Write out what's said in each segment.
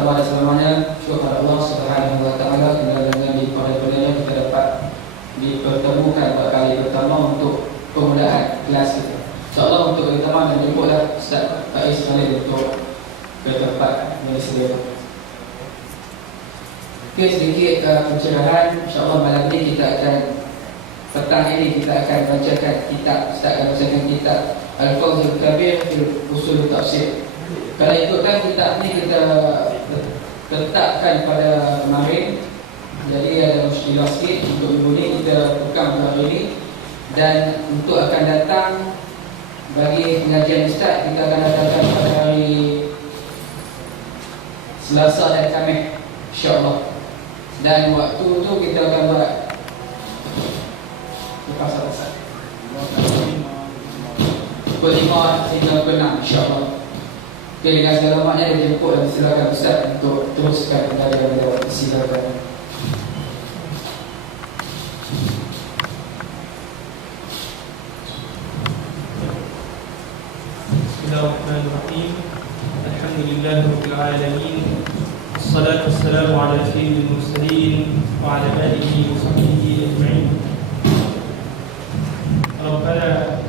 pertama dan selamanya syukur kepada Allah Subhanahu wa taala kerana dengan diperolehnya kita dapat dipertemukan pada kali pertama untuk permulaan kelas kita. InsyaAllah untuk kali pertama dan jemputlah Ustaz Faiz Khalid untuk ke tempat yang disediakan. Okey, sedikit pencerahan. InsyaAllah malam ini kita akan, petang ini kita akan bacakan kitab. Ustaz akan bacakan kitab Al-Fawzul Kabir fil Usul Tafsir. Kalau ikutkan kitab ni kita letakkan pada kemarin, jadi ada muskilah sikit untuk minggu ni kita tukar untuk hari ini. Dan untuk akan datang bagi pengajian Ustaz, kita akan datangkan pada hari Selasa dan Khamis, insyaAllah. Dan waktu tu kita akan buat pasal-pasal pukul 5 hingga pukul 6, insyaAllah. Okay, dengan segala maknya dia jemput dan silakan Ustaz untuk teruskan pengajian beliau. Silakan. Bismillahirrahmanirrahim. Alhamdulillahirabbil alamin. Wassalatu wassalamu ala sayyidil mursalin wa ala alihi wa sahbihi ajma'in. Rabbana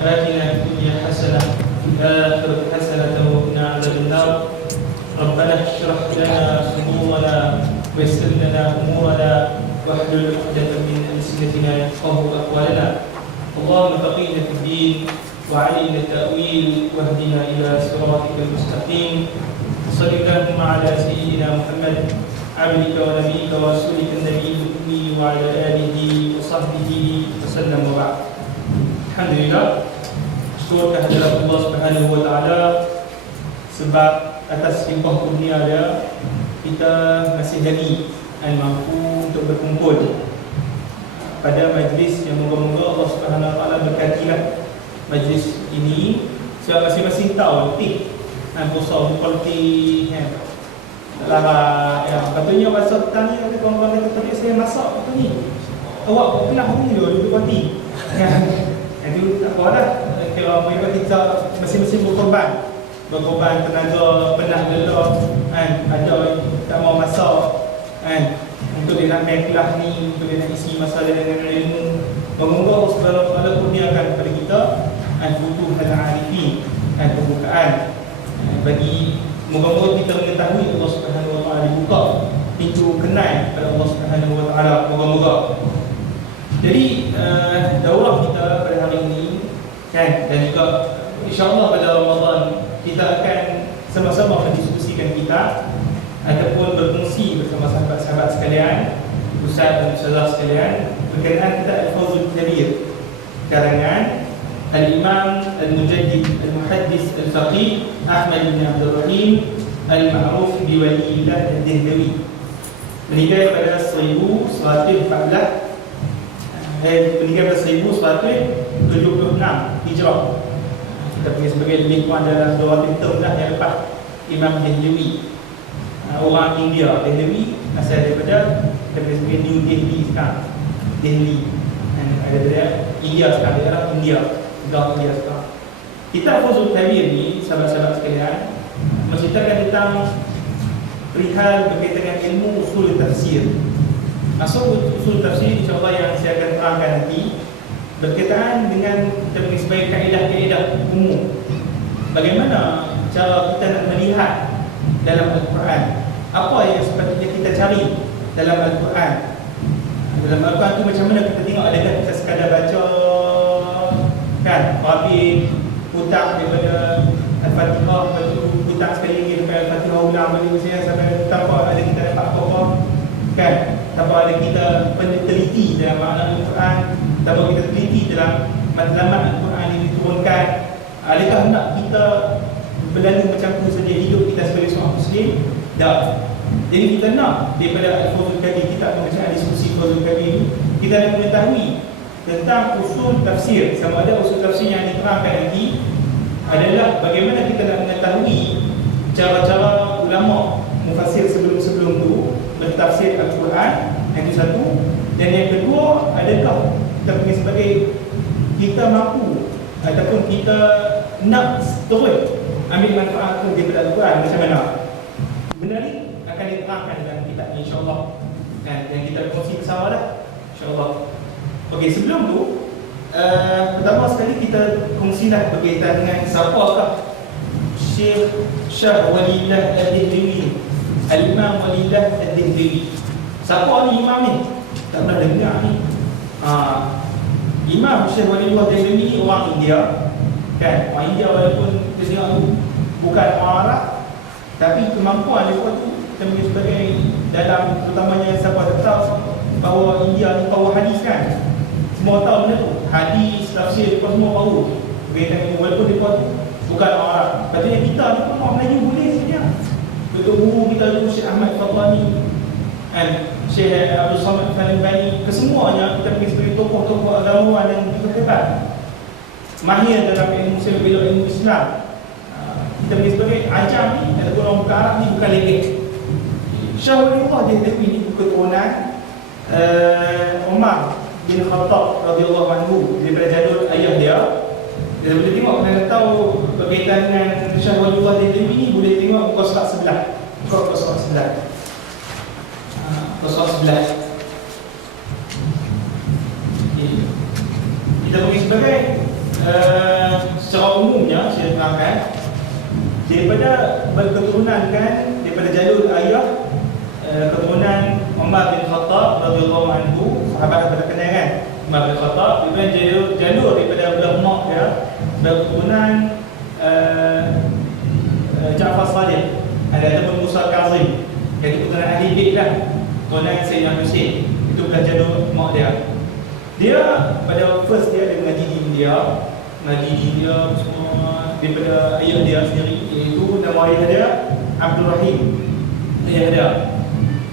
atina fid dunya hasanah وفي الآخرة حسنة وقنا عذاب النار. ربنا اشرح لنا صدورنا ويسر لنا أمورنا واحلل عقدة من ألسنتنا يفقهوا أقوالنا. اللهم فقهنا في الدين وعلمنا التأويل واهدنا إلى صراطك المستقيم. صل اللهم على سيدنا محمد عبدك ونبيك ورسولك النبي الأمي وعلى آله وصحبه وسلم وبعد. الحمد لله. Syukur kehadirat Allah Subhanahu wa taala sebab atas limpah kurnia dia kita masih lagi mampu untuk berkumpul pada majlis yang moga-moga Allah Subhanahu wa taala berkatilah majlis ini. Sebab masing-masing tahu letih puasa kualiti lara yang patutnya pasal petang ni ada kawan-kawan kata tadi saya masak apa ni. Awak pernah ni dulu kualiti. Itu tak apa dah. Kalau mereka kita masing-masing berkorban tenaga, penat lelah kan, ada tak mau masak kan, untuk dia nak naik kelas ni, untuk dia nak isi masa dia dengan ilmu. Moga-moga Allah Subhanahu wa taala kurniakan kepada kita futuhul arifin, pembukaan bagi moga-moga kita mengetahui Allah Subhanahu wa taala, dibuka pintu kenal pada Allah Subhanahu wa taala, moga-moga. Jadi daurah kita pada hari ini kan, dan juga insyaAllah pada Ramadan kita akan sama-sama mendiskusikan kita ataupun berfungsi bersama sahabat-sahabat sekalian, ustaz dan ustazah sekalian, berkenaan kitab Al-Fawzul Kabir karangan Al-Imam Al-Mujaddid Al-Muhaddis Al-Faqih Ahmad bin Abdul Rahim Al-Ma'ruf Biwaliyillah Al-Dehdawi, meninggal pada 1114 meninggal pada 1176 Hijrah. Kita panggil sebagai lebih kurang dalam 200 tahun dah yang lepas. Imam Dehdawi, orang India. Dehdawi asal daripada kita panggil sebagai New Delhi sekarang. Delhi ada daerah India sekarang, daerah India, negara India sekarang. Kitab Fawzul Kabir ni, sahabat-sahabat sekalian, menceritakan tentang perihal berkaitan dengan ilmu usul tafsir. Masuk usul tafsir insyaAllah yang saya akan terangkan nanti berkaitan dengan kita panggil sebagai kaedah-kaedah umum. Bagaimana cara kita nak melihat dalam Al-Quran, apa yang sepatutnya kita cari dalam Al-Quran. Dalam Al-Quran tu macam mana kita tengok, adakah kita sekadar baca kan, Rabi hutang daripada Al-Fatihah, lepas tu hutang sekali lagi daripada Al-Fatihah ulang balik misalnya sampai tanpa ada kita dapat apa-apa kan, tanpa ada kita teliti dalam makna Al-Quran, tanpa kita teliti dalam matlamat Al-Quran yang diturunkan. Adakah hendak kita berlalu macam tu saja hidup kita sebagai seorang Muslim? Tak. Jadi kita nak daripada Al-Fawzul Kabir, kita pembacaan diskusi Al-Fawzul Kabir, kita nak mengetahui tentang usul tafsir. Sama ada usul tafsir yang diterangkan nanti adalah bagaimana kita nak mengetahui cara-cara ulama mufassir sebelum-sebelum tu bertafsir Al-Quran. Yang itu satu. Dan yang kedua, adakah kita panggil sebagai kita mampu ataupun kita nak terus ambil manfaat daripada Al-Quran macam mana? benda ni akan diterangkan dalam kitab ni insya-Allah. Dan yang kita kongsi bersama dah insya-Allah. Okey, sebelum tu pertama sekali kita kongsilah berkaitan dengan siapakah Syekh Syah Walillah Ad-Dihliwi, Al-Imam Walillah Ad-Dihliwi. Siapa ni imam ni? Tak pernah dengar ni. Imam Syekh Walillah Ad-Dihliwi ni orang India. Kan? Orang India walaupun kita tengok tu bukan orang Arab, tapi kemampuan mereka tu kita mungkin sebagai dalam terutamanya siapa tak tahu bahawa India ni power hadis kan. Semua tahu benda tu. Hadis, tafsir, mereka semua tahu. Berkaitan walaupun mereka tu bukan orang Arab. Patutnya kita ni pun orang Melayu boleh sebenarnya. Betul guru kita dulu Syekh Ahmad Fathani dan Syekh Abdul Samad Al-Bani, kesemuanya kita pergi sebagai tokoh-tokoh agamawan yang begitu hebat, mahir dalam ilmu bela ilmu Islam. Kita pergi sebagai ajar ni, ada orang bukan Arab ni bukan legek. Syah Walillah Ad-Dihliwi ni keturunan Umar bin Khattab radhiyallahu anhu daripada jadul ayah dia. Kita boleh tengok, kalau tahu berkaitan dengan Syah Walillah Ad-Dihliwi ni, boleh tengok muka surat sebelah. Muka surat sebelah. Muka surat sebelah. Okay. Kita pergi sebagai secara umumnya saya terangkan daripada berketurunan kan, daripada jalur ayah keturunan Umar bin Khattab radhiyallahu anhu, sahabat terkenal kan, Umar bin Khattab. Daripada jalur daripada belah mak dia berketurunan Ja'far Sadiq ataupun Musa Kazim, iaitu keturunan ahli bait lah, keturunan Sayyidina Husain. Itu belah jalur mak dia. Dia pada first dia mengaji di India, mengaji di India semua daripada ayah dia sendiri, iaitu nama ayah dia Abdul Rahim. Ayah dia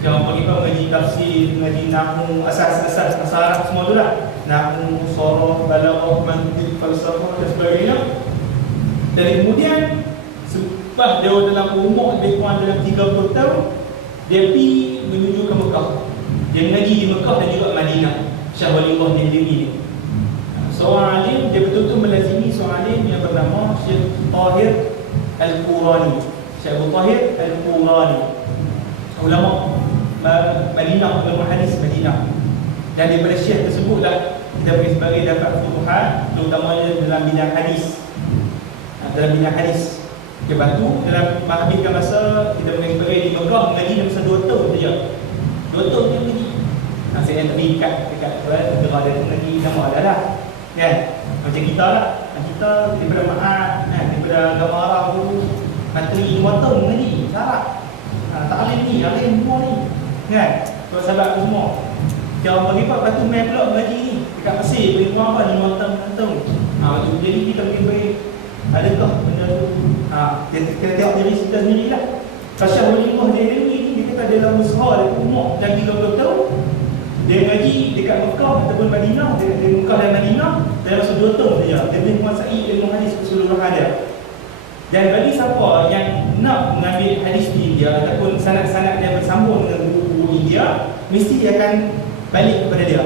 yang pergi mengaji tafsir, mengaji nahwu, asas-asas bahasa Arab semua tu lah, nahwu, sharah, balaghah, mantiq, falsafah dan sebagainya. Dan kemudian selepas dia dalam umur lebih kurang dalam 30 tahun, dia pergi menuju ke Mekah. Dia mengaji di Mekah dan juga Madinah. Syah Walillah Ad-Dihliwi ni seorang alim, dia betul-betul melazimi seorang alim yang bernama Syekh Tahir Al-Qurani. Syekh Abu Tahir Al-Qurani, ulama Madinah, ulama hadis Madinah. Dan daripada syekh tersebutlah kita pergi sebagai dapat futuhat, terutamanya dalam bidang hadis. Dalam bidang hadis. Lepas tu dalam menghabiskan masa kita pergi sebagai di Mekah mengaji dalam masa 2 tahun saja. 2 tahun dia mengaji. Saya terikat dekat negara dia mengaji nama ada lah. Kan? Macam kita lah. Kita daripada Ma'ad, daripada agama Arab tu menteri 5 tahun mengaji. Syarat. Ta'lim ni, alim semua ni. Kan? Sebab sahabat tu semua. Jangan bagi apa, lepas tu main pula mengaji ni. Dekat Mesir, beri kurang apa, 5 tahun, 6 tahun. Jadi kita pergi adakah benda tu? Kita tengok diri kita sendirilah. Syah Walillah Ad-Dihliwi ni, dia kata dalam usaha dia umur dan 30 tahun. Dia ngaji dekat Mekah ataupun Madinah, di Mekah dan Madinah dalam masa 2 tahun saja. Dia boleh menguasai ilmu hadis keseluruhan dia. Dan bagi siapa yang nak mengambil hadis di India ataupun sanad-sanad dia bersambung dengan guru India, mesti dia akan balik kepada dia.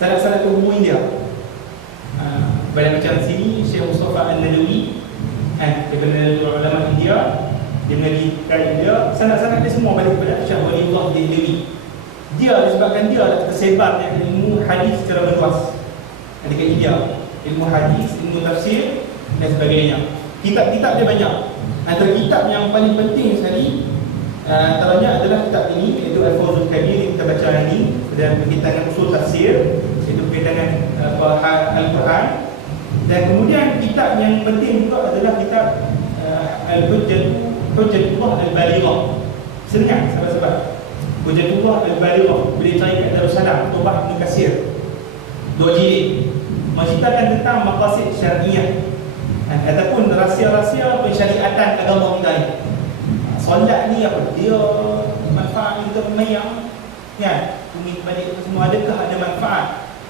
Sanad-sanad guru India. Macam sini Syekh Mustafa Al-Nadawi, daripada ulama India, dia mengaji kat India, sanad-sanad dia semua balik kepada Syah Walillah Ad-Dihliwi. Dia disebabkan dia dah tersebar dengan ilmu hadis secara meluas dekat India, ilmu hadis, ilmu tafsir dan sebagainya. Kitab-kitab dia banyak. Antara kitab yang paling penting sekali antaranya adalah kitab ini, iaitu Al-Fawzul Kabir yang kita baca hari ini, dan berkaitan dengan usul tafsir, iaitu berkaitan dengan Al-Quran. Dan kemudian kitab yang penting juga adalah kitab Hujjatullah Al-Balighah. Senang sahabat-sahabat, Hujjatullah Al-Balighah boleh cari kat Darussalam, Tobah Ibn Katsir, 2 jilid, menceritakan tentang maqasid syariah ataupun rahsia-rahsia pensyariatan agama kita ni. Solat ni apa dia, manfaat kita bermayang kan, bumi balik itu semua, adakah ada manfaat,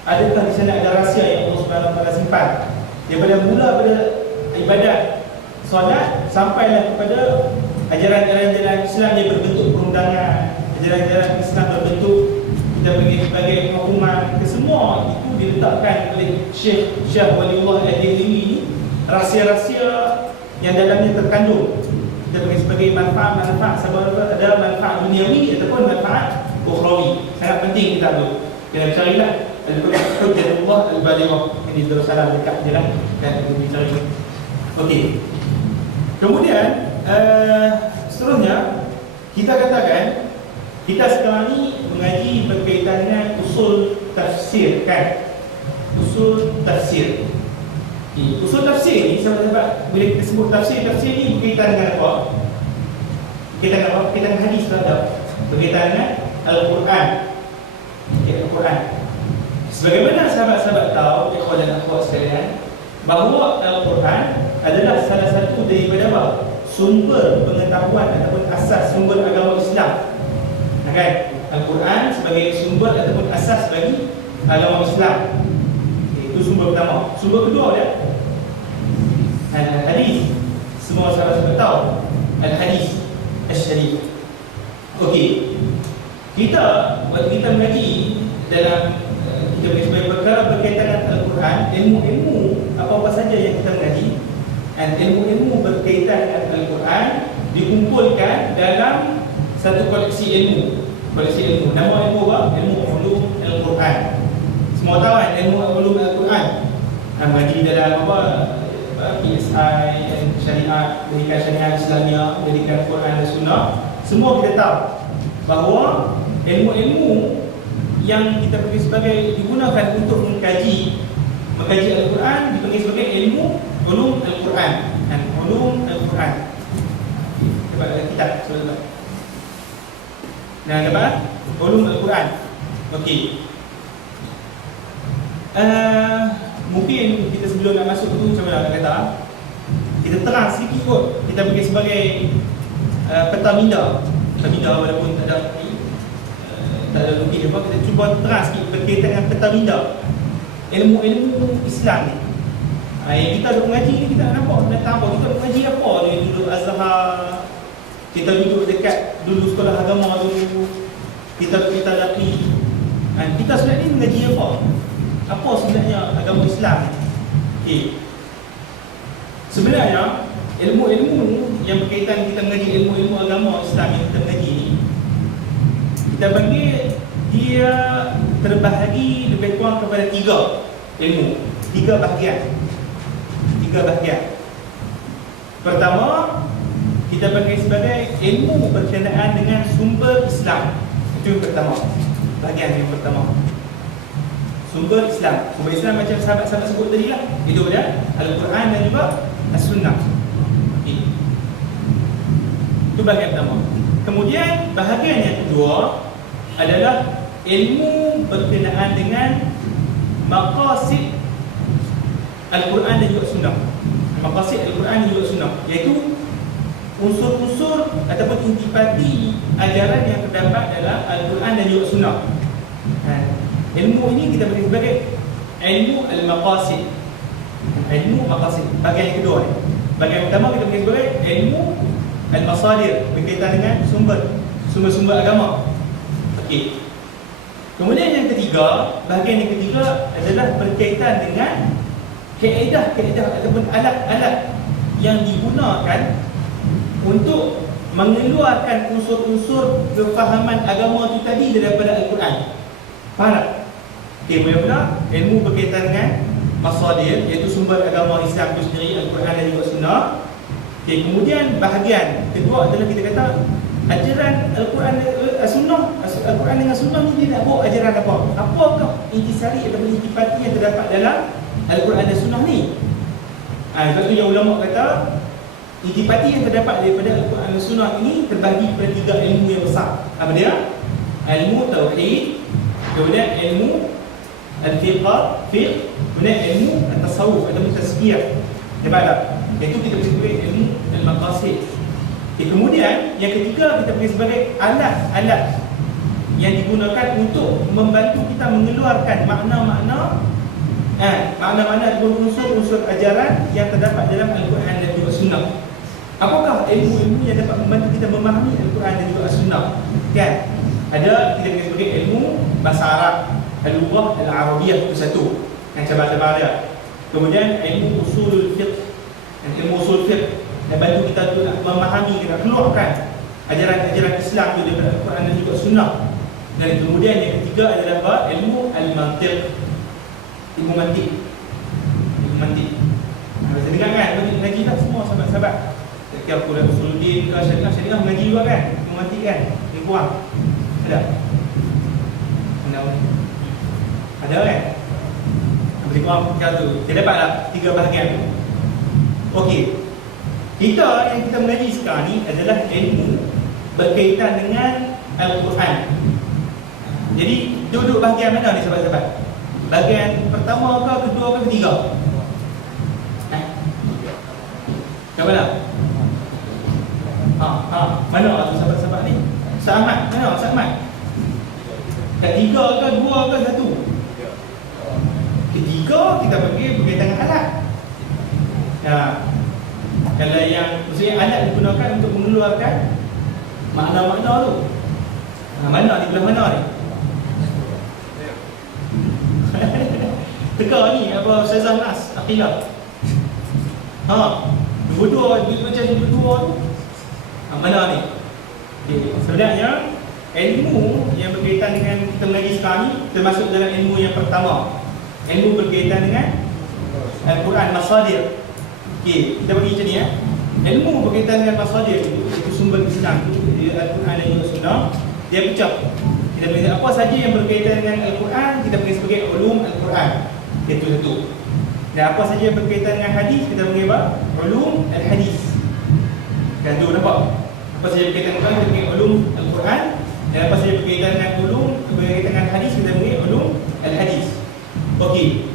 adakah di sana ada rahsia yang Allah Subhanahu Wa Taala simpan daripada mula pada ibadat solat sampailah kepada ajaran-ajaran Islam yang berbentuk perundangan, ajaran-ajaran Islam berbentuk kita bagi sebagai hukuman, kesemua itu diletakkan oleh Syekh Syah Walillah Ad-Dihliwi ini, rahsia-rahsia yang dalamnya terkandung kita bagi sebagai manfaat sebab ada manfaat duniawi ataupun manfaat ukhrawi. Sangat penting kita tu. Kita carilah al-hujjatullah al-balighah. Ini terus salah dekat je lah dan kita cari. Okey. Kemudian seterusnya kita katakan kita sekarang ni mengaji berkaitan dengan usul tafsir kan. Usul tafsir. Usul tafsir ni sahabat-sahabat, bila kita sebut tafsir ni berkaitan dengan apa? Berkaitan dengan apa? Berkaitan dengan hadis ada. Berkaitan dengan Al-Quran. Al-Quran. Sebagaimana sahabat-sahabat tahu, ikhwan dan akhwat sekalian, bahawa Al-Quran adalah salah satu daripada apa? Sumber pengetahuan ataupun asas sumber agama Islam. Kan? Al-Quran sebagai sumber ataupun asas bagi agama Islam. Itu sumber pertama. Sumber kedua dia Al-Hadis. Semua sahabat-sahabat tahu Al-Hadis Al-Syarif. Okey. Kita waktu kita mengaji dalam kita sebagai perkara berkaitan dengan Al-Quran, ilmu-ilmu apa-apa saja yang kita mengaji dan ilmu-ilmu berkaitan dengan Al-Quran dikumpulkan dalam satu koleksi ilmu. Koleksi ilmu. Nama ilmu apa? Ilmu ulum Al-Quran. Semua tahu kan ilmu ulum Al-Quran. Mengaji dalam apa? PSI, syariat, pendidikan syariat Islamia, pendidikan Quran dan Sunnah. Semua kita tahu bahawa ilmu-ilmu yang kita panggil sebagai digunakan untuk mengkaji Al-Quran dipanggil sebagai ilmu ulum Al-Quran dan ulum Al-Quran. Dapat kitab sebentar. Nah, dapat ulum Al-Quran. Okey. Mungkin kita sebelum nak masuk tu macam mana nak kata, kita terang sikit kot. Kita panggil sebagai peta minda. Peta minda walaupun tak ada lukis apa, kita cuba terang sikit berkaitan dengan peta minda ilmu-ilmu Islam ni. Yang kita duduk mengaji ni, kita nampak datang apa, kita duduk mengaji apa ni, duduk Azhar, kita duduk dekat dulu sekolah agama dulu, kita dapi. Kita sebenarnya ni mengaji apa? Apa sebenarnya agama Islam ni? Okey. Sebenarnya ilmu-ilmu yang berkaitan kita mengaji ilmu-ilmu agama Islam yang kita mengaji ni, kita panggil dia terbahagi lebih kurang kepada 3 ilmu, 3 bahagian. 3 bahagian. Pertama, kita panggil sebagai ilmu berkenaan dengan sumber Islam. Itu yang pertama. Bahagian yang pertama. Sumber Islam. Sumber Islam macam sahabat-sahabat sebut tadi lah. Itu dia Al-Quran dan juga As-Sunnah. Okay. Itu bahagian pertama. Kemudian bahagian yang kedua adalah ilmu berkenaan dengan maqasid Al-Quran dan juga Sunnah. Maqasid Al-Quran dan juga Sunnah, iaitu unsur-unsur ataupun intipati ajaran yang terdapat dalam Al-Quran dan juga Sunnah. Ilmu ini kita beri sebagai ilmu al-maqasid. Ilmu maqasid. Bahagian yang kedua ni. Bahagian pertama kita beri sebagai ilmu al-masadir, berkaitan dengan sumber-sumber agama. Okey. Kemudian yang ketiga, bahagian yang ketiga adalah berkaitan dengan kaedah-kaedah ataupun alat-alat yang digunakan untuk mengeluarkan unsur-unsur kefahaman agama itu tadi daripada Al-Quran. Faham tak? Okey, mula-mula ilmu berkaitan dengan masadir, iaitu sumber agama Islam itu sendiri, Al-Quran dan juga Sunnah. Okey, kemudian bahagian kedua adalah kita kata ajaran Al-Quran dan Sunnah. Al-Quran dengan Sunnah ni dia nak bawa ajaran apa? Apakah intisari atau intipati yang terdapat dalam Al-Quran dan Sunnah ni? Sebab tu yang ulama kata intipati yang terdapat daripada Al-Quran dan Sunnah ini terbagi kepada 3 ilmu yang besar. Apa dia? Ilmu Tauhid, kemudian ilmu Al-Fiqh, kemudian ilmu Al-Tasawuf atau Tazkiyah. Nampak tak? Iaitu kita sebut ilmu Al-Maqasid. Kemudian yang ketiga kita panggil sebagai alat-alat yang digunakan untuk membantu kita mengeluarkan makna-makna unsur-unsur ajaran yang terdapat dalam Al-Quran dan juga Sunnah. Apakah ilmu-ilmu yang dapat membantu kita memahami Al-Quran dan juga Sunnah? Kan? Ada kita panggil sebagai ilmu bahasa Arab, Al-Lughah Al-Arabiyah, itu satu yang cabang-cabang dia. Kemudian ilmu usul fiqh, dan ilmu usul fiqh yang bantu kita untuk nak memahami, kita keluarkan ajaran-ajaran Islam itu daripada Al-Quran dan juga Sunnah. Dan kemudian yang ketiga adalah apa? Ilmu al-mantiq, ilmu mantiq. Ilmu mantiq. Bisa dengar kan? Mengaji tak semua sahabat-sahabat. Kira kuliah Usuluddin ke syariah mengaji juga kan? Ilmu mantiq kan? Yang kurang ada? Ada kan? Boleh kurang kira tu. Kita dapatlah 3 bahagian tu. Okey. Kita yang kita mengaji sekarang ni adalah ilmu berkaitan dengan Al-Quran. Jadi duduk bahagian mana ni sahabat-sahabat? Bahagian pertama ke, kedua ke, ketiga? Kat mana? Mana tu sahabat-sahabat ni? Ustaz Ahmad, mana Ustaz Ahmad? Kat 3 ke, 2 ke, 1? Ketiga kita pergi berkaitan dengan alat. Kalau yang maksudnya alat digunakan untuk mengeluarkan makna-makna tu. Mana ni, belah mana ni? Teka ni apa Ustazah Nas Aqilah. Berdua macam berdua tu. Mana ni? Okay. Sebenarnya ilmu yang berkaitan dengan kita mengaji sekarang ni termasuk dalam ilmu yang pertama. Ilmu berkaitan dengan Al-Quran, masadir. Okey, kita bagi macam ni ilmu berkaitan dengan masadir itu sumber Islam itu Al-Quran dan juga Sunnah. Dia pecah. Kita bagi apa saja yang berkaitan dengan Al-Quran kita bagi sebagai ulum Al-Quran. Itu satu. Dan apa saja yang berkaitan dengan hadis kita bagi apa? Ulum Al-Hadis. Kan tu nampak? Apa saja yang berkaitan dengan Al-Quran kita bagi ulum Al-Quran, dan apa saja berkaitan dengan ulum berkaitan dengan hadis kita bagi ulum Al-Hadis. Okey.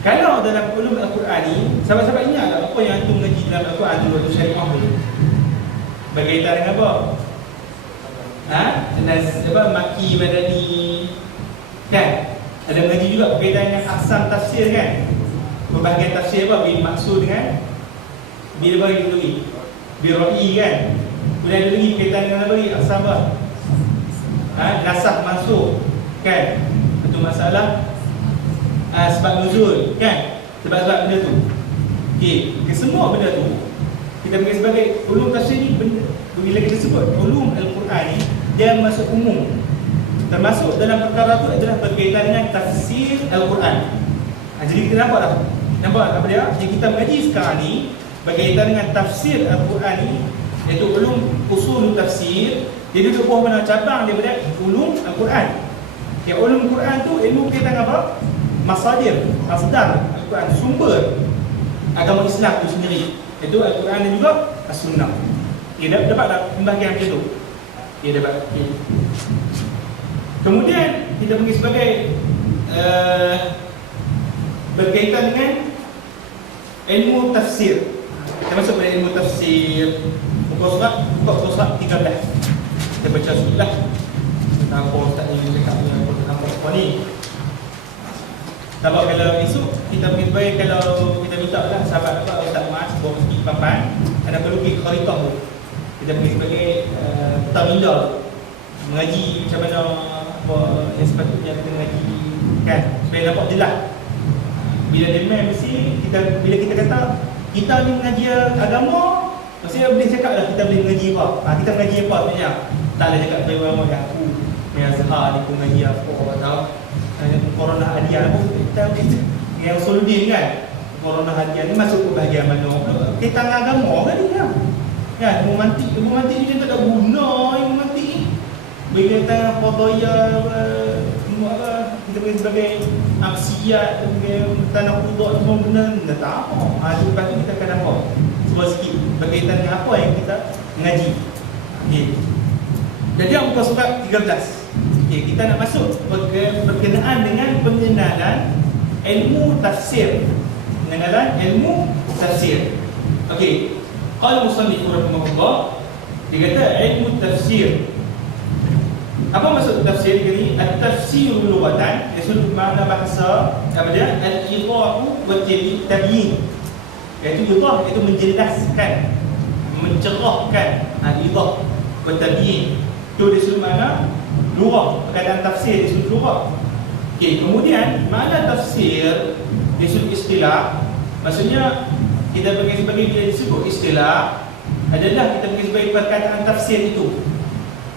Kalau dalam ulum Al-Quran ni, sahabat-sahabat ingat tak apa yang antum mengaji dalam Al-Quran tu waktu syariah ni? Berkaitan dengan apa? Apa? Maki, Madani. Kan? Ada mengaji juga berkaitan dengan aksam tafsir kan? Pembahagian tafsir apa? Bil maksud dengan bil bagi dulu ni. Bil ra'i kan? Kemudian ada lagi berkaitan dengan apa lagi? Aksam apa? Nasakh mansukh kan? Itu masalah sebab nuzul kan, sebab-sebab benda tu. Okey, semua benda tu kita bagi sebagai ulum tafsir ni. Bila kita sebut ulum Al-Quran ni, dia masuk umum. Termasuk dalam perkara tu adalah berkaitan dengan tafsir Al-Quran. Jadi kita nampak tak? Nampak apa dia? Yang kita mengaji sekarang ni berkaitan dengan tafsir Al-Quran ni, iaitu ulum usul tafsir. Dia duduk bawah mana cabang daripada ulum Al-Quran. Yang ulum Quran tu ilmu berkaitan dengan apa? Masadir, asdar Al-Quran, sumber agama Islam itu sendiri. Itu Al-Quran dan juga As-Sunnah. Dia dapat tak pembahagian macam tu? Dia dapat. Okay. Kemudian kita pergi sebagai berkaitan dengan ilmu tafsir. Kita masuk pada ilmu tafsir. Buka surat 13. Kita baca surat. Apa Ustaz ni cakap apa ni? Sebab kalau esok kita pergi baik, kalau kita minta lah sahabat apa Ustaz Mas bawa pergi papan, ada perlu pergi kharitah tu. Kita pergi sebagai taminda mengaji macam mana apa yang sepatutnya kita mengaji kan, supaya nampak jelas. Bila dia main mesti bila kita kata kita ni mengaji agama, mesti boleh cakap lah kita boleh mengaji apa. Kita mengaji apa sebenarnya? Tak ada cakap dari orang yang aku yang sahar ni pun mengaji apa atau Corona hadiah pun yang Usuluddin kan. Corona hadiah ni masuk ke bahagian mana? Kita agama kan dia. Kan ilmu mantik ni tak ada guna ilmu mantik ni. Berkaitan qadaya apa kita bagi sebagai aksiat, sebagai tanah quduk semua benda tak tahu. Lepas tu kita akan nampak cuba sikit berkaitan dengan apa yang kita mengaji. Okey. Jadi muka surat 13. Okay, kita nak masuk berkenaan dengan pengenalan ilmu tafsir. Pengenalan ilmu tafsir. Okey. Qala musannif rahimahullah, dia kata ilmu tafsir. Apa maksud tafsir ni? At-tafsir lughatan, iaitu makna bahasa apa dia? Al-idahu wa tabyin. Iaitu idah itu menjelaskan, mencerahkan. Al-idah wa tabyin. Itu disebut makna lughah, perkataan tafsir disebut lughah. Okey, kemudian makna tafsir disebut istilah. Maksudnya kita bagi sebagai bila disebut istilah, adalah kita bagi sebagai perkataan tafsir itu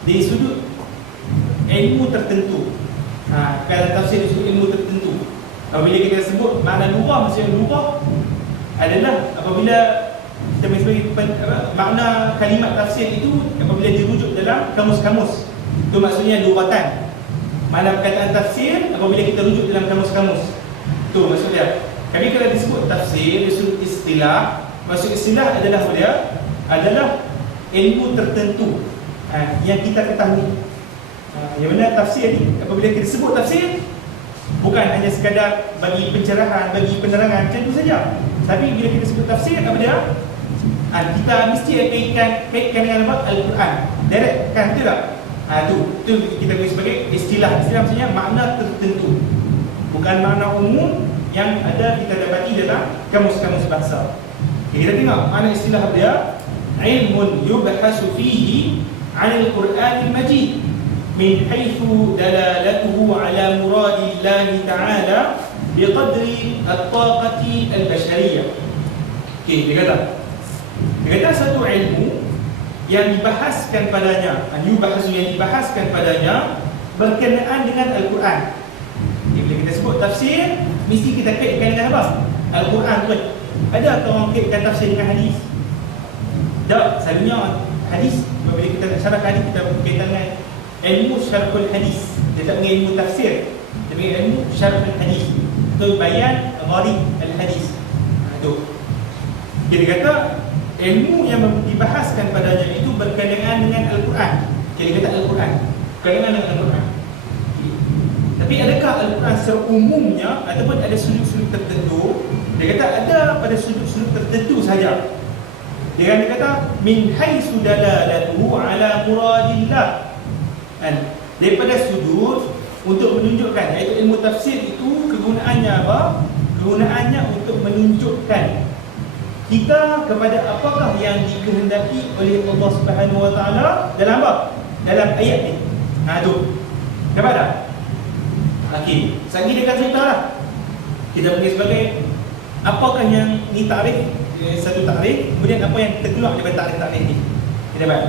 dari sudut ilmu tertentu. Perkataan tafsir dari sudut ilmu tertentu. Apabila kita sebut makna lurah, maksudnya lurah adalah apabila kita bagi sebagai makna kalimat tafsir itu apabila dirujuk dalam kamus-kamus. Itu maksudnya luratan. Makna perkataan tafsir apabila kita rujuk dalam kamus-kamus. Itu maksudnya. Tapi kalau disebut tafsir, disebut istilah, maksud istilah adalah dia adalah ilmu tertentu yang kita ketahui. Yang mana tafsir ni, apabila kita sebut tafsir, bukan hanya sekadar bagi pencerahan, bagi penerangan macam tu saja. Tapi bila kita sebut tafsir, apa dia? Kita mesti kaitkan dengan apa? Al-Quran. Direct kan, betul tak? Tu kita beri sebagai istilah. Istilah maksudnya makna tertentu, bukan makna umum yang ada kita dapati dalam kamus-kamus bahasa. Kita tengok makna istilah dia, ilmun yubhasu fihi 'anil Qur'anil Majid min haitsu dalalatuhu 'ala muradillah ta'ala biqadri at-taqati al-bashariyah. Dia kata satu ilmu yang dibahaskan padanya, yubhasu yang dibahaskan padanya berkenaan dengan Al-Quran. Bila kita sebut tafsir, mesti kita kaitkan dengan apa? Al-Quran pun. Ada orang kaitkan tafsir dengan hadis? Tak, selalunya hadis, apabila kita nak syarah hadis, kita berkaitan dengan ilmu syarhul hadis. Dia tak mengenai ilmu tafsir, dia mengenai ilmu syarhul hadis. Itu bayan gharib al-hadis. Itu. Dia kata ilmu yang dibahaskan padanya itu berkenaan dengan Al-Quran. Dia kata Al-Quran, berkenaan dengan Al-Quran. Tapi adakah Al-Quran secara umumnya ataupun ada sudut-sudut tertentu? Dia kata ada pada sudut-sudut tertentu saja. Dia kata min haitsu dalalatuhu ala muradillah. Daripada sudut untuk menunjukkan, iaitu ilmu tafsir itu kegunaannya apa? Kegunaannya untuk menunjukkan kita kepada apakah yang dikehendaki oleh Allah Subhanahu Wa Taala dalam apa? Dalam ayat ni. Tu. Dapat tak? Okey, sekali dia akan cerita lah. Kita pergi sebagai apakah yang ni takrif, satu takrif, kemudian apa yang terkeluar daripada takrif-takrif ni. Kita dapat.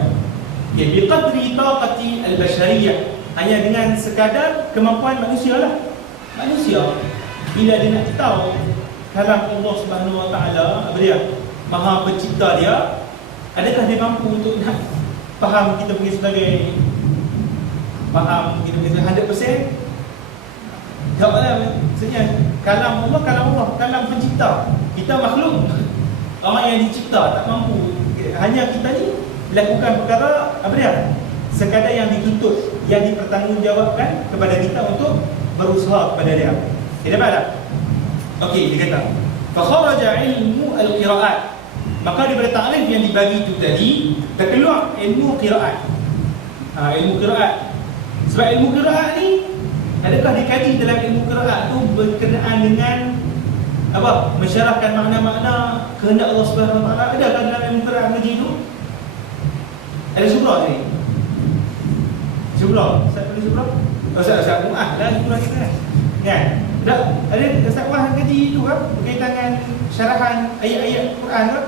Okey, biqadri taqati al-bashariyah, hanya dengan sekadar kemampuan manusia lah. Manusia bila dia nak tahu kalam Allah Subhanahu Wa Taala, apa dia? Maha pencipta dia, adakah dia mampu untuk nak faham kita pergi sebagai faham kita pergi 100%? Tak lah, maksudnya kalam Allah, kalam pencipta. Kita makhluk, orang yang dicipta tak mampu. Hanya kita ni melakukan perkara apa dia? Sekadar yang dituntut, yang dipertanggungjawabkan kepada kita untuk berusaha kepada dia. Dia dapat tak? Okey, dia kata fa kharaja ilmu al-qiraat. Maka daripada ta'rif yang dibagi itu tadi terkeluar ilmu qiraat. Ilmu qiraat. Sebab ilmu qiraat ni, adakah dikaji dalam ilmu qiraat tu berkenaan dengan apa? Mensyarahkan makna-makna kehendak Allah Subhanahu Wa Taala. Adakah dalam ilmu qiraat ngaji tu? Ada surah ni. Surah. Ustaz boleh surah? Ustaz Mu'ah lah surah kita kan. Kan? Tak ada Ustaz Mu'ah ngaji tu kan berkaitan dengan syarahan ayat-ayat Quran ke?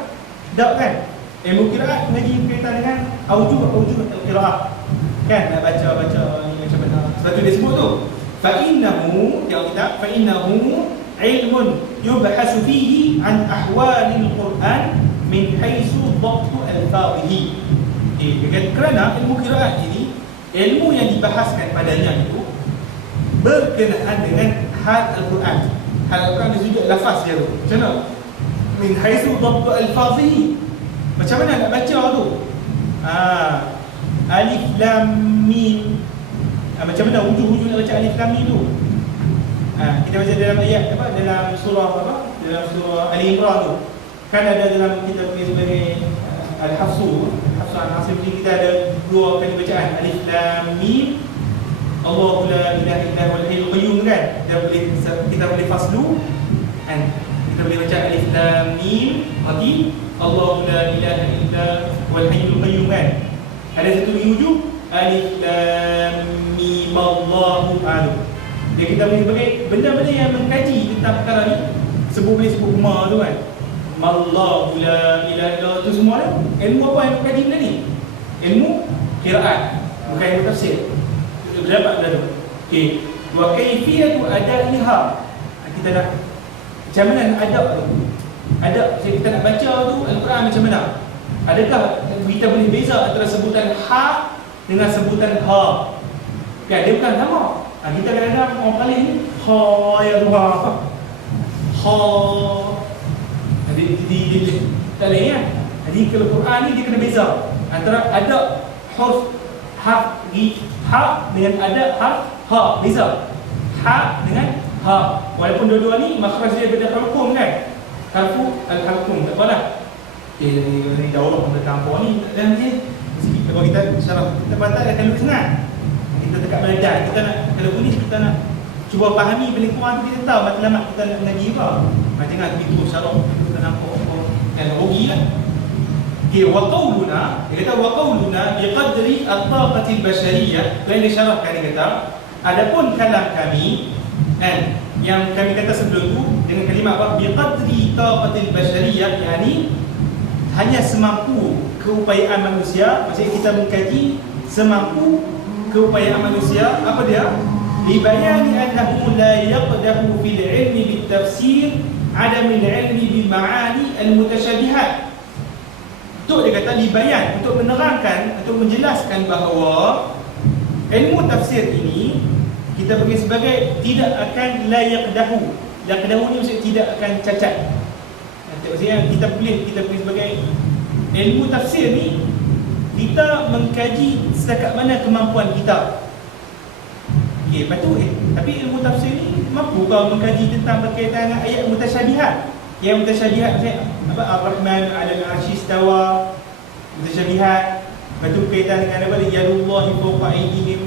Tak kan? Ilmu qiraat ngaji berkaitan dengan aujuh al-qiraat. Kan nak baca ni macam mana. Sebab tu dia sebut tu. Fa'innahu, ilmun yubhasu fihi an ahwalil Quran min haitsu dhabtu al-fadhihi. Kerana ilmu qiraat ini, ilmu yang dibahaskan padanya itu berkenaan dengan hal Al-Quran. Hal Al-Quran dia sujud lafaz dia tu. Macam mana? Min haitsu dhabtu al-fadhihi. Macam mana nak baca tu? Alif lam mim. Macam mana hujung-hujung nak baca alif lam mim tu? Kita baca dalam ayat apa? Dalam surah apa? Dalam surah Ali Imran tu. Kan ada dalam kita punya sebagai Al-Hafsu Al-Hasim ni, kita ada dua kali bacaan alif lam mim. Allahu la ilaha illa huwal hayyul qayyum kan? Kita boleh faslu kan? Kita boleh baca alif lam mim, berarti Allahu la ilaha illa huwal hayyul qayyum kan? Ada satu di hujung alif lam mim Allahu a'lam. Jadi kita boleh sebagai benda-benda yang mengkaji tentang perkara ni, boleh sebut ma tu kan. Mallahu la ilaha illallah, itu semua ilmu apa yang kaji benda ni? Ilmu qiraat, bukan ilmu tafsir. Dapat dah tu. Okey. Wa kaifiyatu adaiha. Kita nak macam mana adab tu? Adab kita nak baca tu Al-Quran macam mana? Adakah kita boleh beza antara sebutan ha dengan sebutan ha? Kan dia bukan sama. Kita kadang-kadang orang paling ni ha ya Tuhan. Ha. Jadi tak boleh kan? Jadi kalau Quran ni dia kena beza antara adab huruf ha dengan adab ha, beza. Ha dengan ha. Walaupun dua-dua ni makhraj dia beda hukum kan? Harfu al-hukum, tak apalah. Ni dah Allah bercampur ni dan ni kalau kita syarah kita batal akan lebih senang. Kita dekat belajar, kita nak kalau bunyi kita nak cuba fahami paling kurang tu kita tahu matlamat kita nak mengaji apa. Jangan begitu syarah kita nampak apa yang rugilah. Okey, wa qauluna, dia kata wa qauluna biqadri at-taqati al-bashariyah, lain disyarahkan dia kata adapun kalam kami kan yang kami kata sebelum tu dengan kalimah apa biqadri taqati al-bashariyah, yakni hanya semampu keupayaan manusia. Maksudnya kita mengkaji semampu keupayaan manusia. Apa dia? Libayani annahu la yaqdahu fil ilmi bit tafsir adam al ilmi bil ma'ani al mutasyabihat. Itu dia kata libayan, untuk menerangkan, untuk menjelaskan bahawa ilmu tafsir ini kita bagi sebagai tidak akan la yaqdahu. Yaqdahu ni maksudnya tidak akan cacat. Maksudnya kita bagi sebagai ilmu tafsir ni kita mengkaji setakat mana kemampuan kita. Okey, lepas tu tapi ilmu tafsir ni mampu kau mengkaji tentang berkaitan dengan ayat mutasyabihat. Yang mutasyabihat maksudnya apa? Ar-Rahman 'ala al-'arsy istawa. Mutasyabihat. Lepas tu berkaitan dengan apa? Yadullahi fawqa aydihim.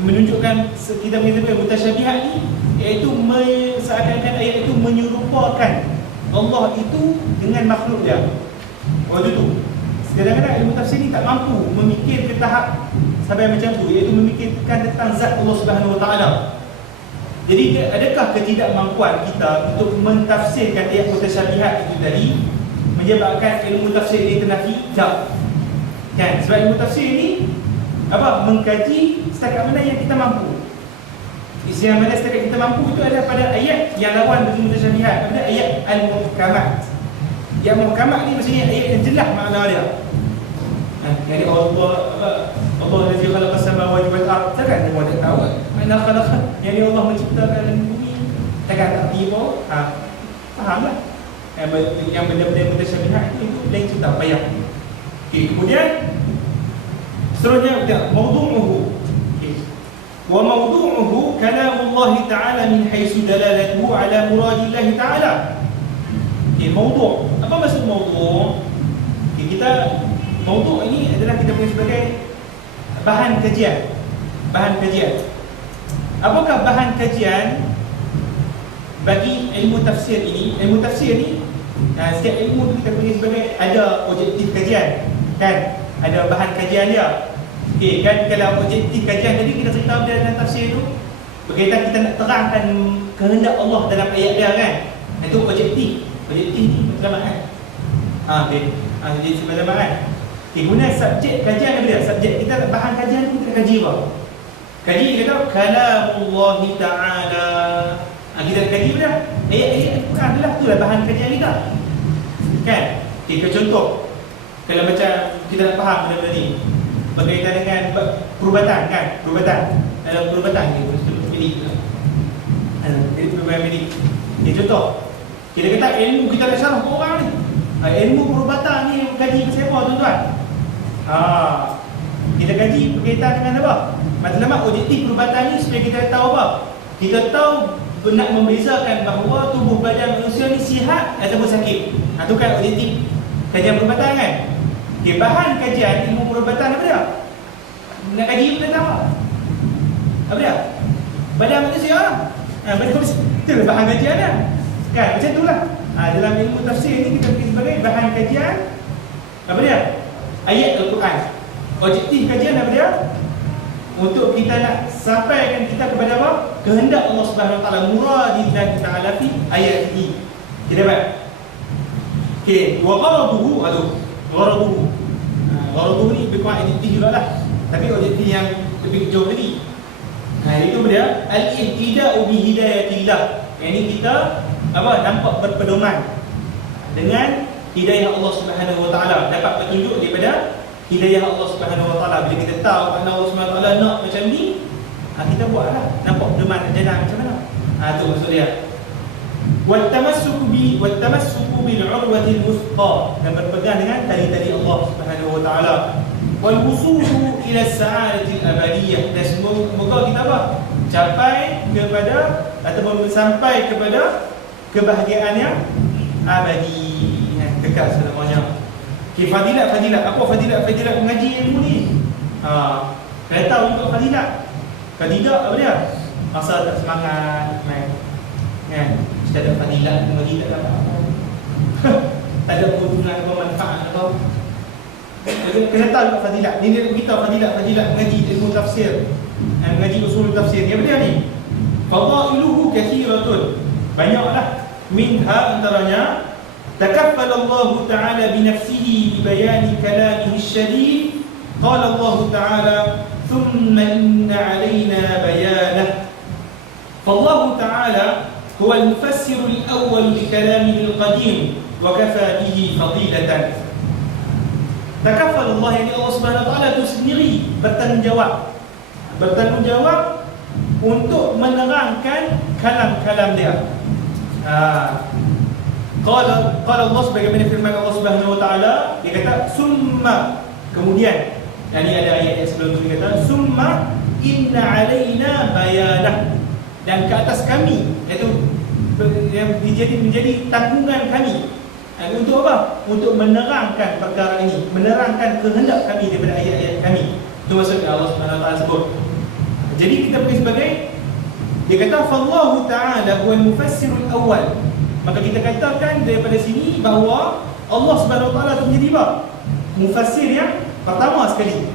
Menunjukkan kita mengatakan mutasyabihat ni iaitu seakan-akan ayat itu menyerupakan Allah itu dengan makhluk dia. Waktu tu kadang-kadang ilmu tafsir ni tak mampu memikir ke tahap sampai macam tu, iaitu memikirkan tentang zat Allah Subhanahu Wa Taala. Jadi adakah ketidakmampuan kita untuk mentafsirkan ayat mutasyabihat itu tadi menyebabkan ilmu tafsir ini ternafi? Tak. Kan? Sebab ilmu tafsir ni apa? Mengkaji setakat mana yang kita mampu. Yang mana setakat kita mampu itu adalah pada ayat yang lawan bagi mutasyabihat, pada ayat al-muhkamat. Yang muhkamat ni maksudnya ayat yang jelas makna dia. Jadi Allah Allazi khalaqa samawati wal ardh, takkan dia tak tahu mana khalaqa, yang Allah menciptakan bumi. Takkan tak tahu. Fahamlah. Yang benda-benda mutasyabihat itu lain cerita payah. Okey, kemudian seterusnya mawdu'uhu. Wa mawdu'uhu kalamullah ta'ala min haitsu dalalatuhu ala muradillah ta'ala. Okey, mawdu'. Apa maksud mawdu'? Okey, mawdu' ini adalah kita punya sebagai bahan kajian. Bahan kajian. Apakah bahan kajian bagi ilmu tafsir ini? Ilmu tafsir ni setiap ilmu tu kita punya sebagai ada objektif kajian, kan? Ada bahan kajian dia. Okey, kan kalau objektif kajian tadi kita cerita dalam tafsir tu berkaitan kita nak terangkan kehendak Allah dalam ayat dia, kan? Itu objektif. Objektif ni matlamat kan? Okey. Jadi matlamat kan? Okey, guna subjek kajian apa dia? Subjek kita bahan kajian tu kita kaji apa? Kaji kita tahu kalamullah ta'ala. Kita kaji apa dia? Ayat-ayat Al-Quran adalah itulah bahan kajian kita. Kan? Okey, contoh kalau macam kita nak faham benda-benda ni berkaitan dengan perubatan, kan? Perubatan. Dalam perubatan ni medik. Jadi perubatan medik. Okey, contoh kita kata ilmu kita nak syarah ke orang ni. Ilmu perubatan ni kaji pasal apa, tuan-tuan? Kita kaji berkaitan dengan apa? Matlamat objektif perubatan ni supaya kita tahu apa? Kita tahu nak membezakan bahawa tubuh badan manusia ni sihat ataupun sakit. Itu kan objektif kajian perubatan, kan? Okay, bahan kajian ilmu perubatan apa dia? Nak kaji tentang apa? Apa dia? Badan manusia. Badan manusia. Itu bahan kajian dia. Kan? Macam itulah. Dalam ilmu tafsir ni kita beri sebagai bahan kajian apa dia? Ayat Al-Quran. Objektif kajian apa dia? Untuk kita nak sampaikan kita kepada apa? Kehendak Allah Subhanahu Wa Taala, muradillah ta'ala fi ayat ini. Kita dapat. Okey, wa gharaduhu gharaduhu. Gharaduhu ni lebih kurang adjektif jugalah. Tapi adjektif yang lebih jauh lagi. Itu dia al-ihtida'u bi hidayatillah. Yang ini kita nampak berpedoman dengan hidayah Allah Subhanahu wa taala, dapat petunjuk daripada hidayah Allah Subhanahu wa taala. Bila kita tahu makna Allah Subhanahu wa taala nak macam ni, kita buatlah, nampak pedoman jalan macam mana. Tu maksud dia. Wattamassuku bil 'urwatil wuthqa, dan berpegang dengan tali-tali Allah Subhanahu wa taala. Wal wusulu ila as-sa'adatil abadiyah, dan semoga kita capai kepada ataupun sampai kepada kebahagiaan yang abadi, kekal selamanya. Okay, fadilat. Apa fadilat mengaji ilmu ni? Kena tahu juga fadilat. Fadilat apa dia? Masa tak semangat kan? Kita ada fadilat mengaji tak dapat apa. Tak ada keuntungan atau manfaat atau. Kena tahu juga fadilat. Ni dia beritahu fadilat mengaji ilmu tafsir, mengaji usul tafsir. Apa dia ni? Fadailuhu kathiratun. Banyaklah. Minha antaranya تكفل الله تعالى بنفسه ببيان كلامه الشديد. قال الله تعالى ثم إن علينا بيانه. فالله تعالى هو المفسر الأول لكلامه القديم وكفى به فضيلة. تكفل الله, يعني Allah Subhanahu Wa Taala itu sendiri bertanggung jawab untuk menerangkan kalam-kalam dia. Qala Allah, sebagaimana firman Allah Subhanahu wa taala, dia kata summa, kemudian. Ini ada ayat yang sebelum itu dia kata summa inna alaina bayanah, dan ke atas kami, iaitu yang menjadi tanggungan kami. Untuk apa? Untuk menerangkan perkara ini, menerangkan kehendak kami daripada ayat-ayat kami. Itu maksudnya Allah Subhanahu wa taala sebut. Jadi kita pergi sebagai, dia kata fallahu ta'ala huwal mufassirul awwal. Maka kita katakan daripada sini bahawa Allah Subhanahu wa taala itu menjadi mufassir yang pertama sekali.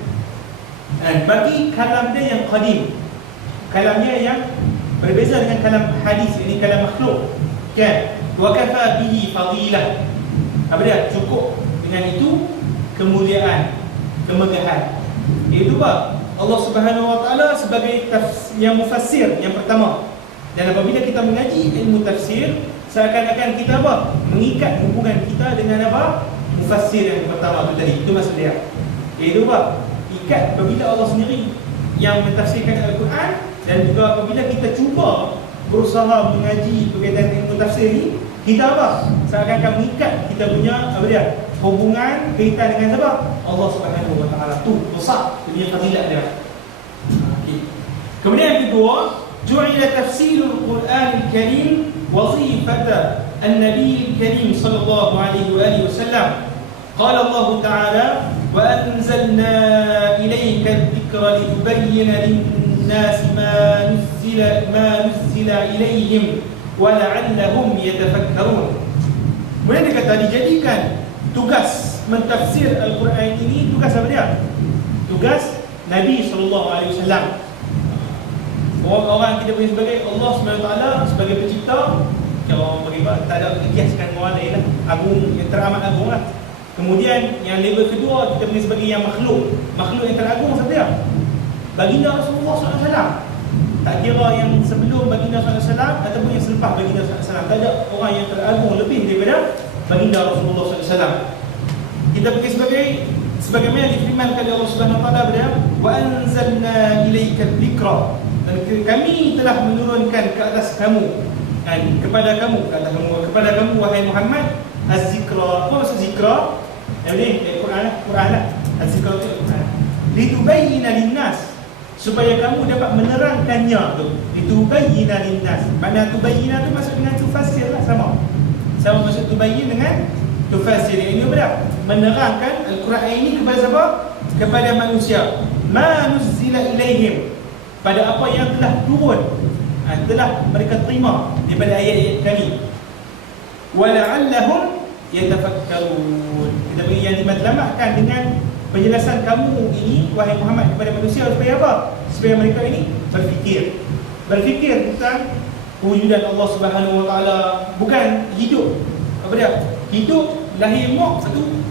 Dan bagi kalam dia yang qadim, kalamnya yang berbeza dengan kalam hadis, ini kalam makhluk, kan? Wa kafa bihi fadilah. Apa dia? Cukup dengan itu kemuliaan, kemegahan. Itu Allah Subhanahu wa taala sebagai yang mufassir yang pertama. Dan apabila kita mengaji ilmu tafsir, seakan-akan kita mengikat hubungan kita dengan mufassir yang pertama tu tadi. Itu maksud dia. Itu ikat apabila Allah sendiri yang mentafsirkan Al-Quran, dan juga apabila kita cuba berusaha mengaji berkaitan ilmu tafsir ni, kita seakan-akan mengikat kita punya hubungan kaitan dengan Allah Subhanahu wa taala. Tu besar dia fadilat dia. Kemudian yang kedua, ju'ila tafsirul Qur'anil Karim wazifata an-Nabi al-Karim sallallahu alaihi wa alihi wasallam. Qala Allah Ta'ala wa anzalna ilayka adh-dhikra litubayyana lin-nasi ma nuzzila ilayhim wa la'allahum yatafakkarun. Kemudian dia kata dijadikan tugas mentafsir Al-Quran ini tugas apa dia? Tugas Nabi sallallahu alaihi wasallam. Orang kita punya sebagai Allah SWT sebagai pencipta, kalau bagi tak ada kiaskan orang lain lah, agung, yang teramat agung lah. Kemudian yang level kedua, kita punya sebagai yang makhluk yang teragung siapa dia? Baginda Rasulullah SAW. Tak kira yang sebelum Baginda SAW ataupun yang selepas Baginda SAW, tak ada orang yang teragung lebih daripada Baginda Rasulullah SAW. Kita pergi sebagaimana difirmankan oleh Allah Subhanahu wa taala pada wa anzalna ilaika dzikra, dan kami telah menurunkan ke atas kamu, dan kepada kamu wahai Muhammad az-zikra. Apa maksud zikra? Ini Quran lah. Az-zikra itu Quran. Litubayyina linnas, supaya kamu dapat menerangkannya tu. Litubayyina linnas. Makna tubayyina tu maksud dengan tufassir lah, sama maksud tubayyin dengan tufassir. Ini apa? Menerangkan Al-Quran ini kepada siapa? Kepada manusia. Ma nuzzila ilaihim, pada apa yang telah turun, telah mereka terima daripada ayat-ayat kami. Wala'allahum yatafakkarun. Kita beri yang dimatlamatkan dengan penjelasan kamu ini wahai Muhammad kepada manusia, supaya apa? Supaya mereka ini berfikir tentang kewujudan Allah Subhanahu wa taala, bukan hidup hidup lahir mok, satu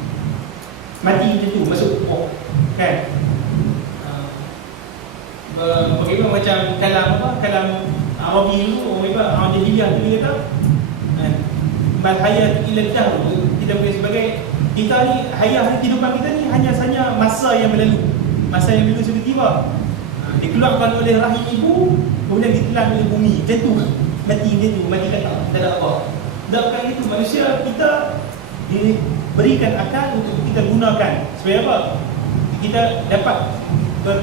mati macam tu, masuk mok. Kan? Bagaimana macam kalam Arabi tu, orang hebat, orang jahiliah tu dia kata bal hayat ila dahr, kita boleh sebagai kita ni, hayat kehidupan kita ni hanya saja masa yang berlalu seketika. Dikeluarkan oleh rahim ibu, kemudian ditelan oleh bumi, macam tu, mati kata, tak ada apa. Sedangkan itu manusia kita diberikan akal untuk kita gunakan supaya apa? Kita dapat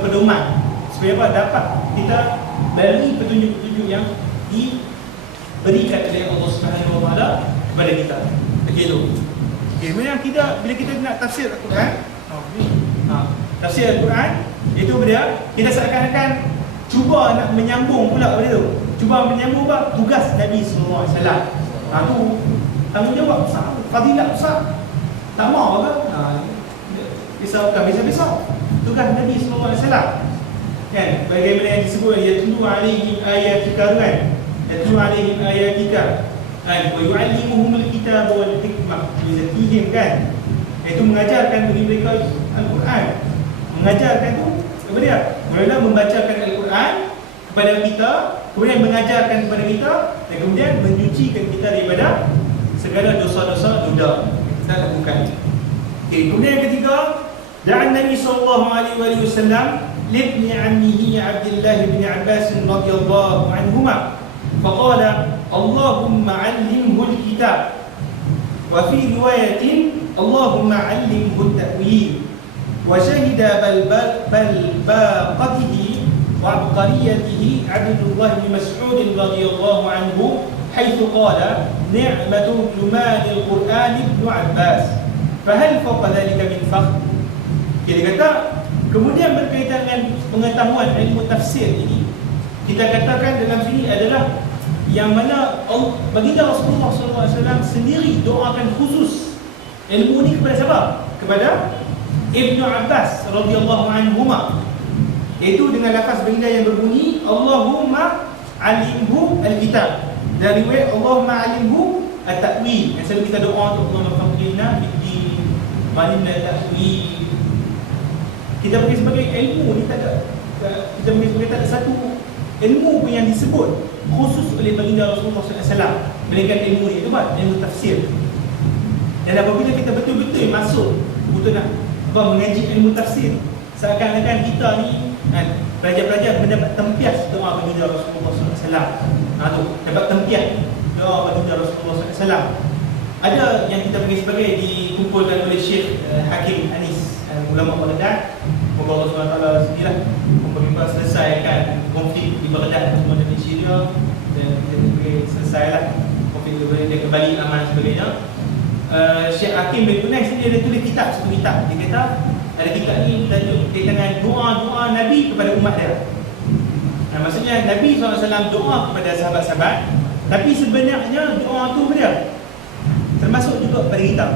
pedoman, supaya apa? Dapat kita lalui petunjuk-petunjuk yang diberikan oleh Allah Subhanahu Wa Taala kepada kita. Begitu. Kemudian kita, bila kita nak tafsir Al-Quran, tafsir Al-Quran itu dia, kita seakan-akan cuba nak menyambung pula benda tu. Cuba menyambung apa? Tugas Nabi sallallahu alaihi wasallam. Tu tanggungjawab besar, fadilat besar. Tak mau ke? Bukan besar-besar. Tugas Nabi sallallahu alaihi wasallam. Kan? Bagaimana yang disebut yatlu alaihim ayatika kan? Yatlu alaihim ayatika. Wa yu'allimuhumul kitaba wal hikmah. Yuzakihim kan? Itu mengajarkan bagi mereka Al-Quran. Mengajarkan tu apa dia? Mula membacakan Al-Quran kepada kita, kemudian mengajarkan kepada kita, dan kemudian menyucikan kita daripada segala dosa-dosa duda kita lakukan. Okay, kemudian yang ketiga, da'an Nabi sallallahu alaihi wasallam libni ammihi Abdullah bin Abbas radhiyallahu anhuma faqala Allahumma 'allimhu al-kitab wa fi riwayatin Allahumma 'allimhu at-ta'wil wa shahida balbaqatihi wa 'abqariyatihi Abdullah bin Mas'ud radhiyallahu anhu haitsu qala ni'matu luman al-Qur'an ibn Abbas fahal fawqa dhalika min fakhr. Dia kata, kemudian berkaitan dengan pengetahuan ilmu tafsir ini, kita katakan dalam sini adalah yang mana baginda Rasulullah SAW sendiri doakan khusus ilmu ni kepada siapa? Kepada Ibnu Abbas radhiyallahu anhuma. Itu dengan lafaz baginda yang berbunyi Allahumma alimhu al-kitab. Dari riwayat Allahumma alimhu at-ta'wil. Yang selalu kita doa untuk Allah faqihna bid-din malimna ta'wil. Kita bagi sebagai ilmu ni tak ada, kita bagi sebagai tak ada satu ilmu pun yang disebut khusus oleh baginda Rasulullah SAW. Melainkan ilmu ni, itu apa? Ilmu tafsir. Dan apabila kita betul-betul masuk untuk nak mengaji ilmu tafsir, seakan-akan kita ni pelajar-pelajar mendapat tempias doa baginda Rasulullah SAW. Tu dapat tempias doa baginda Rasulullah SAW. Ada yang kita bagi sebagai dikumpulkan oleh Syekh Hakim Anis, ulama Baghdad. Moga Allah SWT sendirilah memberi selesaikan konflik di Baghdad dan di Syria, dan kita boleh selesailah konflik dia kembali aman sebagainya. Syekh Hakim bin Tunais sendiri ada tulis kitab, satu kitab. Dia kata ada kitab ni tajuk dengan doa-doa Nabi kepada umat dia. Maksudnya Nabi SAW doa kepada sahabat-sahabat, tapi sebenarnya doa tu dia termasuk juga kepada kita.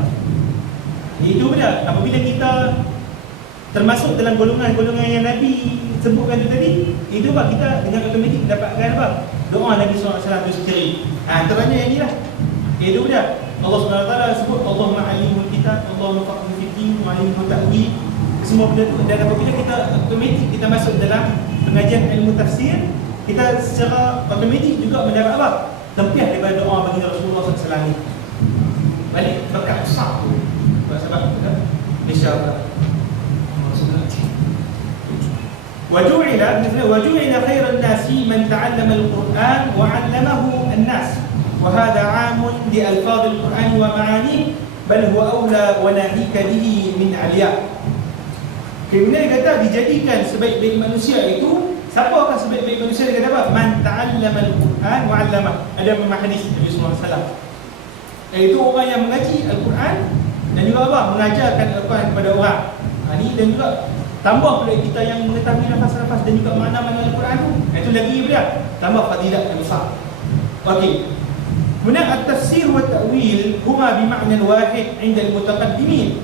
Itu dia, apabila kita termasuk dalam golongan-golongan yang Nabi sebutkan itu tadi, itu apa? Kita dengan otomatik dapatkan apa? Doa Nabi SAW itu sendiri. Antaranya yang inilah. Itu dia. Allah SWT sebut Allahumma alimul kitab, Allahumma faqihhu fid-din, wa alimhu ta'wil. Semua benda itu. Dan apabila kita otomatik kita masuk dalam pengajian ilmu tafsir, kita secara otomatik juga mendapat apa? Tempias daripada doa baginda Rasulullah SAW ini. Balik berkat besar tu. Sebab kita insya-Allah. وجعل خير الناس من تعلم القرآن وعلمه الناس وهذا عام لألفاظ القرآن ومعانيه بل هو أولى وناهيك به من علياء. Kemudian dia kata dijadikan sebaik-baik manusia itu, siapakah sebaik-baik manusia? Dia kata apa? Man ta'allama al-Quran wa 'allamah. Ada dalam hadis Nabi sallallahu alaihi wasallam. Iaitu orang yang mengaji Al-Quran dan juga apa? Mengajarkan Al-Quran kepada orang. Ini dan juga tambah pula kita yang mengetahui lafaz-lafaz dan juga makna-makna Al-Quran tu. Itu lagi dia tambah fadilat yang besar. Okey. Kemudian at-tafsir wa at-ta'wil huma bima'na wahid 'inda al-mutaqaddimin.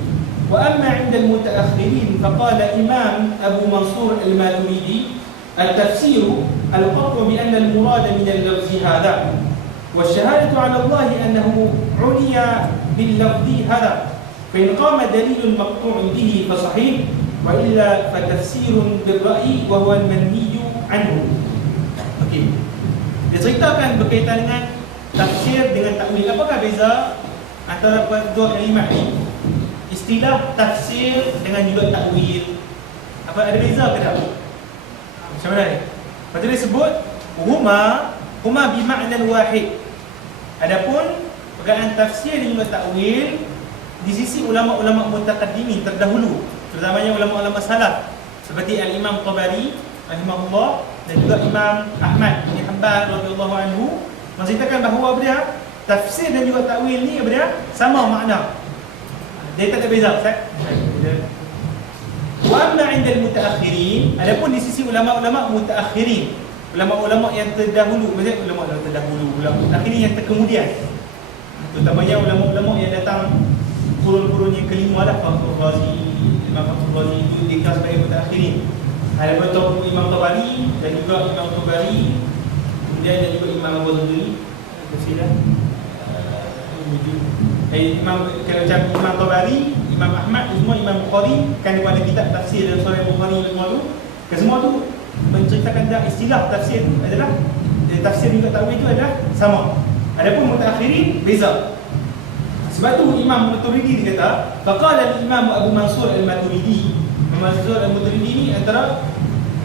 Wa amma 'inda al-mutaakhirin faqala Imam Abu Mansur Al-Maturidi at-tafsir al-qat'u bi anna al-murad min al-lafz hadha والشهادة على الله أنه عني باللفظ هذا فإن قام دليل مقطوع به فصحيح وإلا فتفسير بالرأي وهو المنهي عنه. Okey. Dia ceritakan berkaitan dengan tafsir dengan takwil. Apakah beza antara dua kalimat ni? Istilah tafsir dengan juga takwil. Apa ada beza ke tak? Macam mana ni? Lepas tu dia sebut huma bima'nan wahid. Adapun perkataan tafsir dan juga takwil di sisi ulama-ulama mutaqaddimin terdahulu, terutamanya ulama-ulama salaf seperti Al-Imam Tabari rahimahullah dan juga Imam Ahmad bin Hanbal radhiyallahu anhu menceritakan bahawa dia tafsir dan juga takwil ni dia sama makna. Dia tak ada beza, Ustaz. Wa amma 'inda al-mutaakhirin, adapun di sisi ulama-ulama mutaakhirin, ulama-ulama yang terdahulu, maksudnya ulama-ulama terdahulu, ulama mutaakhirin yang terkemudian, terutamanya ulama-ulama yang datang kurun-kurun yang kelima lah, Fakhur Razi, Imam Fakhur Razi itu dikatakan sebagai mutaakhirin. Ada betul Imam Tabari dan juga Imam Tabari, kemudian ada juga Imam Ghazali, Imam macam Imam Tabari, Imam Ahmad, semua Imam Bukhari kan dia ada kitab tafsir dan Sahih Bukhari semua tu. Semua tu menceritakan dah istilah tafsir adalah tafsir juga takwil itu adalah sama. Adapun mutaakhirin beza. Sebab tu Imam Maturidi dia kata, faqala al-Imam Abu Mansur al-Maturidi. Mansur al-Maturidi ni antara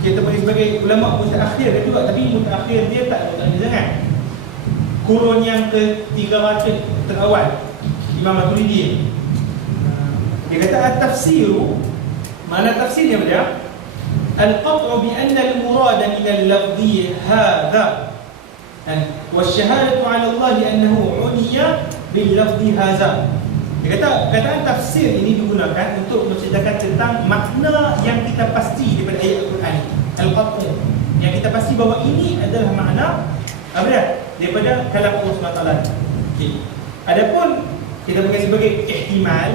kita boleh sebagai ulama mutaakhir dia juga, tapi mutaakhir dia tak sangat. Kurun yang ke-300 terawal Imam Maturidi. Dia kata at-tafsiru, mana tafsir dia berdia? Al-qat'u bi anna al-murad min al-lafzi hadha wa ash-shahadatu 'ala Allah annahu 'uniya bil lafzi hadha. Dia kata kataan tafsir ini digunakan untuk menceritakan tentang makna yang kita pasti daripada ayat Al-Quran. Al-qat'u, yang kita pasti bahawa ini adalah makna apa dia? Daripada kalam Allah SWT. Okey. Adapun kita panggil sebagai ihtimal,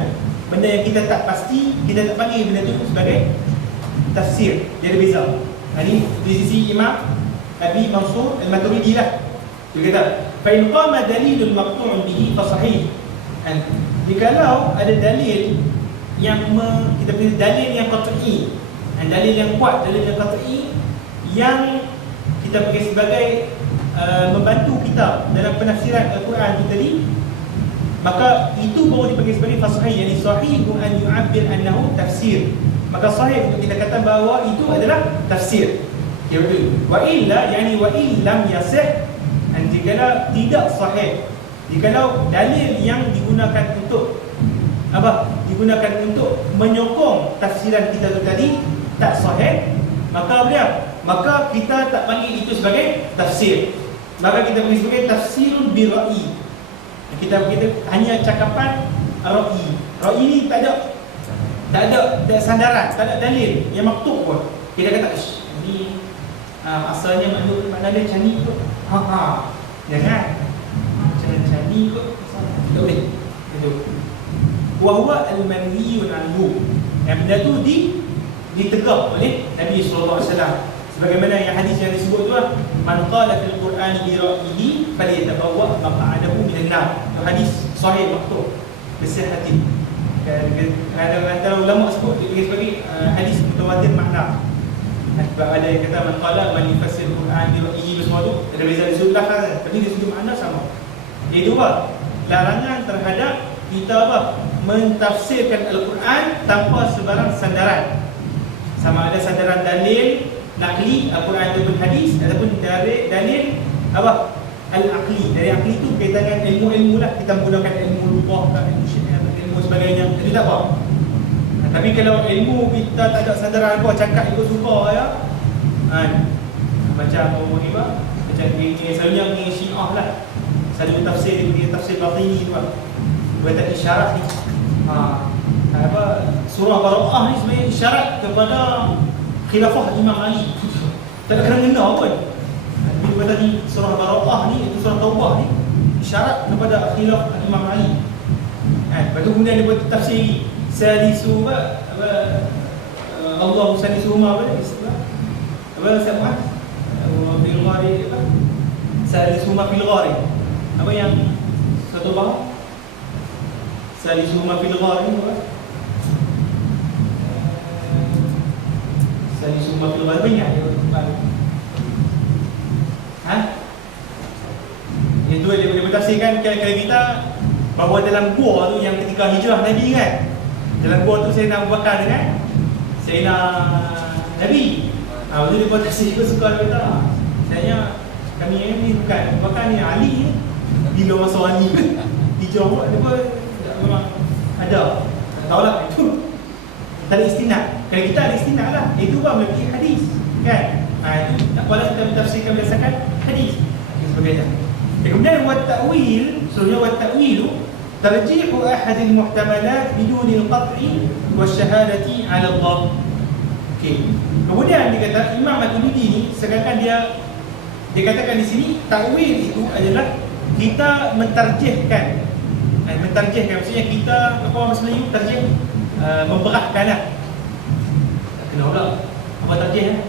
benda yang kita tak pasti, kita tak panggil benda itu sebagai tafsir. Dia ada beza. Ini di sisi Imam Abi Mansur al-Maturidi lah. Dia kata, fa in qama dalilun maqtu'un bihi fa sahih. Jikalau ada dalil yang kita panggil dalil yang qat'i, dalil yang kuat, dalil yang qat'i yang kita panggil sebagai membantu kita dalam penafsiran Al-Quran itu tadi, maka itu baru dipanggil sebagai fasahih, yakni sahih an yu'abbir annahu tafsir. Maka sahih untuk kita kata bahawa itu adalah tafsir. Ya betul. Wa illa, yakni wa illam yasih, jikalau tidak sahih, jikalau dalil yang digunakan untuk apa? Digunakan untuk menyokong tafsiran kita tu tadi tak sahih, maka apa dia? Maka kita tak panggil itu sebagai tafsir. Maka kita panggil sebagai tafsirun bi ra'i. Kita hanya cakapan ra'i. Ra'i ni tak ada sandaran, tak ada dalil yang maktub pun. Kita kata ni asalnya makna dia macam ni kot. Jangan macam ni kot. Tak boleh. Itu. Wa huwa al-manhiyun anhu. Yang benda tu ditegak oleh Nabi sallallahu alaihi wasallam. Sebagaimana yang hadis yang disebut tu lah, man qala fil Qur'ani bi ra'yihi falyatabawwa maq'adahu minan nar. Itu hadis sahih maktub bisihhati. Ada ulama sebut dia sebagai hadis mutawatir makna. Sebab ada yang kata man qala man yufassir Qur'an bi ra'yihi, semua tu ada beza di sudut lafaz, tapi di sudut makna sama. Itu apa? Larangan terhadap kita apa? Mentafsirkan Al-Quran tanpa sebarang sandaran. Sama ada sandaran dalil nakli Al-Quran ataupun hadis, ataupun dalil apa? Al-aqli. Dari aqli itu berkaitan dengan ilmu-ilmu lah. Kita menggunakan ilmu lugah, ilmu syiar, ilmu sebagainya. Itu tak apa. Tapi kalau ilmu kita tak ada sandaran apa, cakap ikut suka ya. Macam orang ni bah, macam selalunya ni Syiah lah. Selalu tafsir dia tafsir batini tu bah. Berkata isyarat ni. Apa surah Bara'ah ni sebenarnya isyarat kepada khilafah Imam Ali. Tak ada kena-kena pun. Dia kata ni surah Bara'ah ni, itu surah Taubah ni isyarat kepada khilafah Imam Ali. Lepas tu kemudian dia buat tafsir salisu apa Allah salisuhuma apa Ustaz Muhammad fil ghari apa salisuhuma fil ghari. Apa yang satu bang? Salisuhuma fil ghar ni apa? Salisuhuma fil ghar banyak dia. Ha? Itu dia bertafsirkan kira-kira kita bahawa dalam gua tu yang ketika hijrah Nabi kan. Dalam gua tu Sayyidina Abu Bakar dengan Sayyidina Nabi. Lepas tu dia buat tafsir juga suka kata sebenarnya kami ni bukan Abu Bakar ni Ali ni. Bila masa Ali hijrah buat dia pun memang ada. Tak tahulah itu. Tak ada istinad. Kalau kita ada istinad lah. Itu pun melalui hadis kan. Itu tak boleh kita tafsirkan berdasarkan hadis dan sebagainya. Kemudian wa ta'wil, sebenarnya wa ta'wilu tarjihu ahad al-muhtamalat bidun al-qat'i wa syahadati 'ala Allah. Okey. Kemudian dia kata Imam Maturidi ni sekarang dia katakan di sini ta'wil itu adalah kita mentarjihkan. Mentarjihkan maksudnya kita apa bahasa Melayu tarjih memberatkan lah. Kena pula. Apa tarjih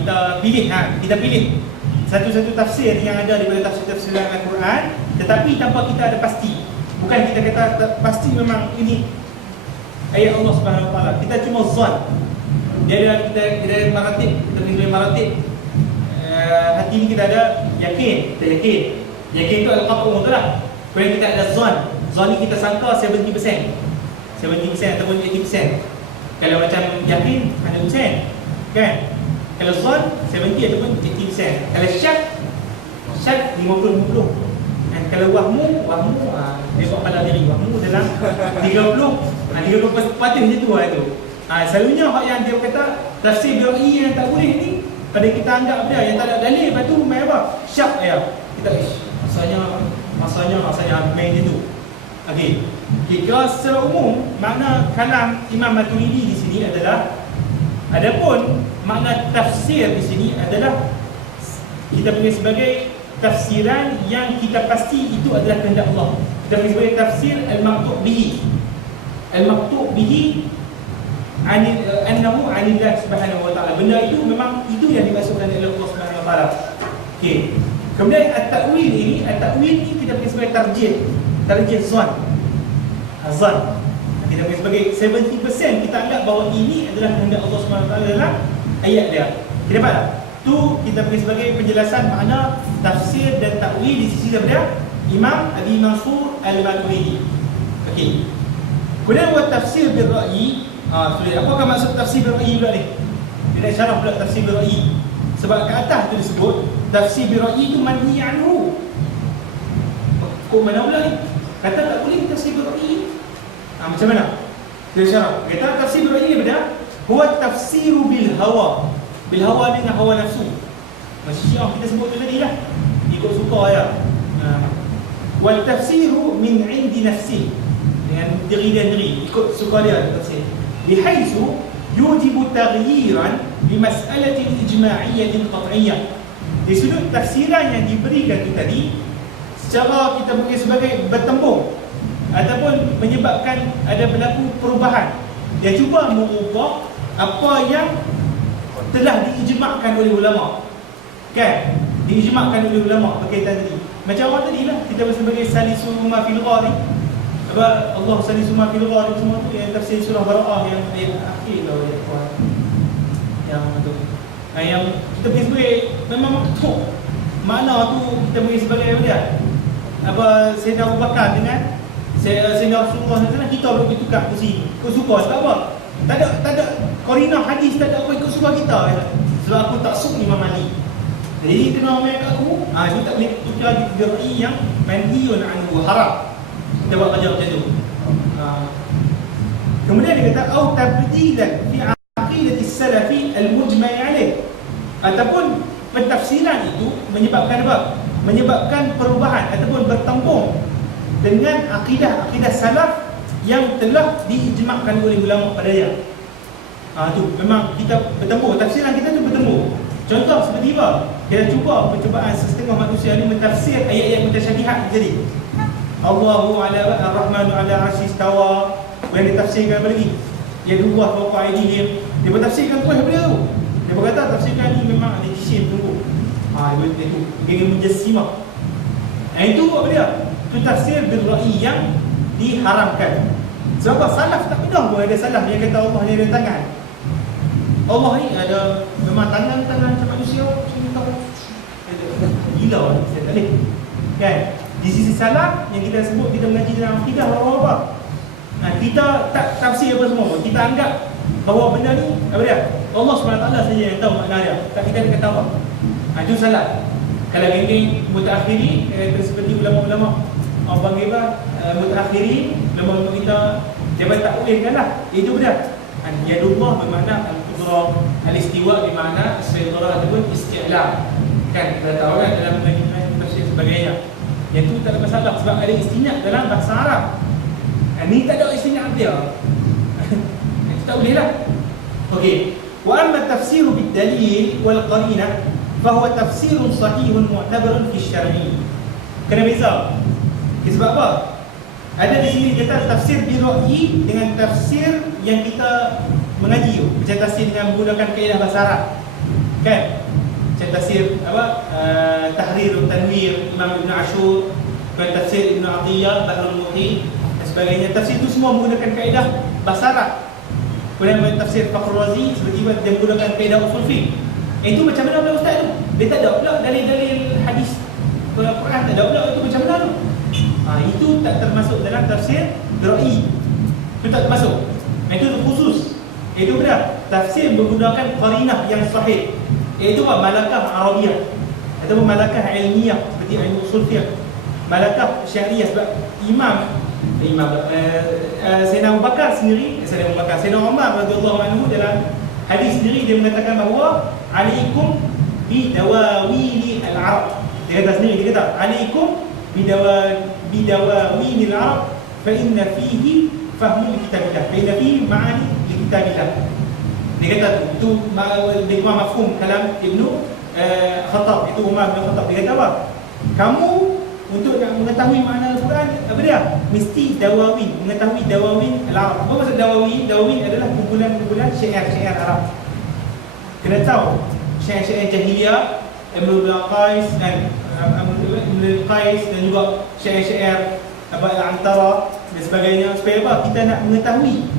kita pilih kita pilih satu-satu tafsir yang ada daripada tafsir-tafsir Al-Quran, tetapi tanpa kita ada pasti. Bukan kita kata pasti memang ini ayat Allah Subhanahu Wa Taala. Kita cuma zon. Dia ada maratib, kita punya maratib. Hati ni kita ada yakin, kita yakin. Yakin itu al-qat'u mutlaq. Kemudian kita ada zon. Zon ni kita sangka 70%. 70% ataupun 80%. Kalau macam yakin 100%. Kan? Kalau zon 70 ataupun 80%. Kalau syak 50-50. Dan kalau wahmu dia buat pada diri wahmu dalam 30 patut je tu itu. Selalunya hak yang dia kata tafsir bi'i yang tak boleh ni pada kita anggap dia yang tak ada dalil, lepas tu main apa? Syak ya. Kita masanya main itu. Okey. Kalau secara umum makna kalam Imam Maturidi di sini adalah adapun makna tafsir di sini adalah kita panggil sebagai tafsiran yang kita pasti itu adalah kehendak Allah. Kita panggil sebagai tafsir al-maqtu' bihi. Al-maqtu' bihi annahu 'anillah subhanahu wa ta'ala. Benda itu memang itu yang dimaksudkan oleh Allah Subhanahu wa taala. Okey. Kemudian at-ta'wil ni kita panggil sebagai tarjih zon. Zon. Kita panggil sebagai 70% kita anggap bahawa ini adalah kehendak Allah Subhanahu wa taala dalam ayat dia. Kita dapat tak? Tu kita panggil sebagai penjelasan makna tafsir dan ta'wil di sisi daripada Imam Abi Mansur Al-Maturidi. Okey. Kemudian buat tafsir bil ra'yi. Apakah maksud tafsir bil ra'yi pula ni? Dia nak syarah pula tafsir bil ra'yi. Sebab kat atas tu disebut tafsir bil ra'yi tu manhi anhu. Kok mana pula ni? Kata tak boleh tafsir bil ra'yi. Macam mana? Dia syarah. Kata tafsir bil ra'yi ni benda huwa tafsiru bil hawa. Bil hawa dengan hawa nafsu. Macam Syiah kita sebut tu tadi lah. Ikut suka ya. Wal tafsiru min 'indi nafsi. Dengan diri dan diri, ikut suka dia tafsir. Bihaisu yujibu taghyiran bi mas'alatin ijma'iyyatin qat'iyyah. Di sudut tafsiran yang diberikan itu tadi secara kita panggil sebagai bertembung ataupun menyebabkan ada berlaku perubahan. Dia cuba mengubah apa yang telah diijma'kan oleh ulama. Kan? Diijma'kan oleh ulama berkaitan tadi. Macam awak tadi lah, kita sebagai salisuhuma fil ghar. Sebab Allah salisuhuma fil ghar semua tu yang tafsir surah Bara'ah yang ayat akhir lah ayat kuat. Yang tu. Yang kita pergi sebagai memang betul. Makna tu kita pergi sebagai apa dia? Apa Sayyidina Abu Bakar dengan Sayyidina Rasulullah SAW kita boleh bertukar kursi. Kau suka sebab apa? Tak ada qarinah hadis, tak ada apa ikut suka kita. Sebab aku tak suka Imam Ali. Jadi kena main kat aku, itu tak boleh tukar di ra'i yang manhiyun anhu haram. Kita buat kerja macam tu. Kemudian dia kata au tabdilan fi aqidati salafi al-mujma' alaih. Ataupun pentafsiran itu menyebabkan apa? Menyebabkan perubahan ataupun bertembung dengan akidah salaf yang telah diijma'kan oleh ulama pada dia. Tu memang kita bertembung, tafsiran kita tu bertembung. Contoh seperti apa? Kita cuba percubaan setengah manusia ni mentafsir ayat-ayat mutasyabihat jadi. Allahu ala ar-Rahmanu ala arsy istawa. Yang ditafsirkan apa lagi? Ya Allah fawqa aydihim. Dia bertafsirkan terus daripada tu. Dia berkata tafsirkan ni memang ada isim tunggu. Dia tu geng mujassimah. Itu apa dia? Itu tafsir bil ra'i yang diharamkan. Sebab apa? Salaf tak pernah pun ada salaf yang kata Allah ni ada tangan. Allah ni ada memang tangan macam manusia, macam tahu. Gila saya tak boleh. Kan? Di sisi salaf yang kita sebut, kita mengaji dalam akidah apa? Kita tak tafsir apa semua pun. Kita anggap bahawa benda ni apa dia? Allah SWT saja yang tahu makna dia. Tak kita kata apa? Itu salah. Kalau geng-geng mutaakhirin, seperti ulama-ulama orang panggil apa? Mutaakhirin, ulama-ulama kita dia tak boleh lah. Itu benar. Yadullah bermakna al-qudrah, al-istiwa bermakna as-saytarah ataupun isti'la. Kan kita tahu kan dalam tafsir sebagainya. Yang tu tak ada masalah sebab ada istinad dalam bahasa Arab. Ni tak ada istinad dia. Tak boleh lah. Okey. Wa amma tafsir bid dalil wal qarinah fa huwa tafsir sahih mu'tabar fi syar'i. Kena beza. Sebab apa? Ada di sini kata tafsir bi ra'yi dengan tafsir yang kita mengaji. Macam tafsir dengan menggunakan kaedah bahasa Arab. Kan? Macam tafsir apa? Tahrir dan Tanwir Imam Ibn Ashur, dan tafsir Ibn Atiyah Bahrul Muhit dan sebagainya. Tafsir itu semua menggunakan kaedah bahasa Arab. Kemudian tafsir Fakhr Razi seperti dia menggunakan kaedah usul fiqh. Itu macam mana pula ustaz tu? Dia tak ada pula dalil-dalil hadis Quran, tak ada pula. Itu macam mana tu? Itu tak termasuk dalam tafsir ra'i. Itu tak termasuk. Itu khusus. Itu benar. Tafsir menggunakan qarinah yang sahih. Iaitu apa? Malakah Arabiyah ataupun malakah ilmiah seperti ilmu usul fiqh. Malakah syariah sebab Sayyidina Abu Bakar sendiri, Sayyidina Umar radhiyallahu anhu dalam hadis sendiri dia mengatakan bahawa alaikum bidawawili al-arab. Dia kata sendiri, dia kata alaikum bidawawili al-arab fa inna fihi fahmu kitabillah, fa inna fihi ma'ani kitabillah. Dia kata itu dengan mafhum kalam Ibnu Khattab, itu Umar bin Khattab. Dia kata apa? Kamu untuk nak mengetahui makna Al-Quran, apa dia? Mesti dawawin, mengetahui dawawin Al-Arab. Apa maksud dawawin? Dawawin adalah kumpulan-kumpulan syair-syair Arab. Kena tahu syair-syair jahiliyah, Imrul Qais dan Imrul Qais dan juga syair-syair Al-Antara dan sebagainya. Supaya apa? Kita nak mengetahui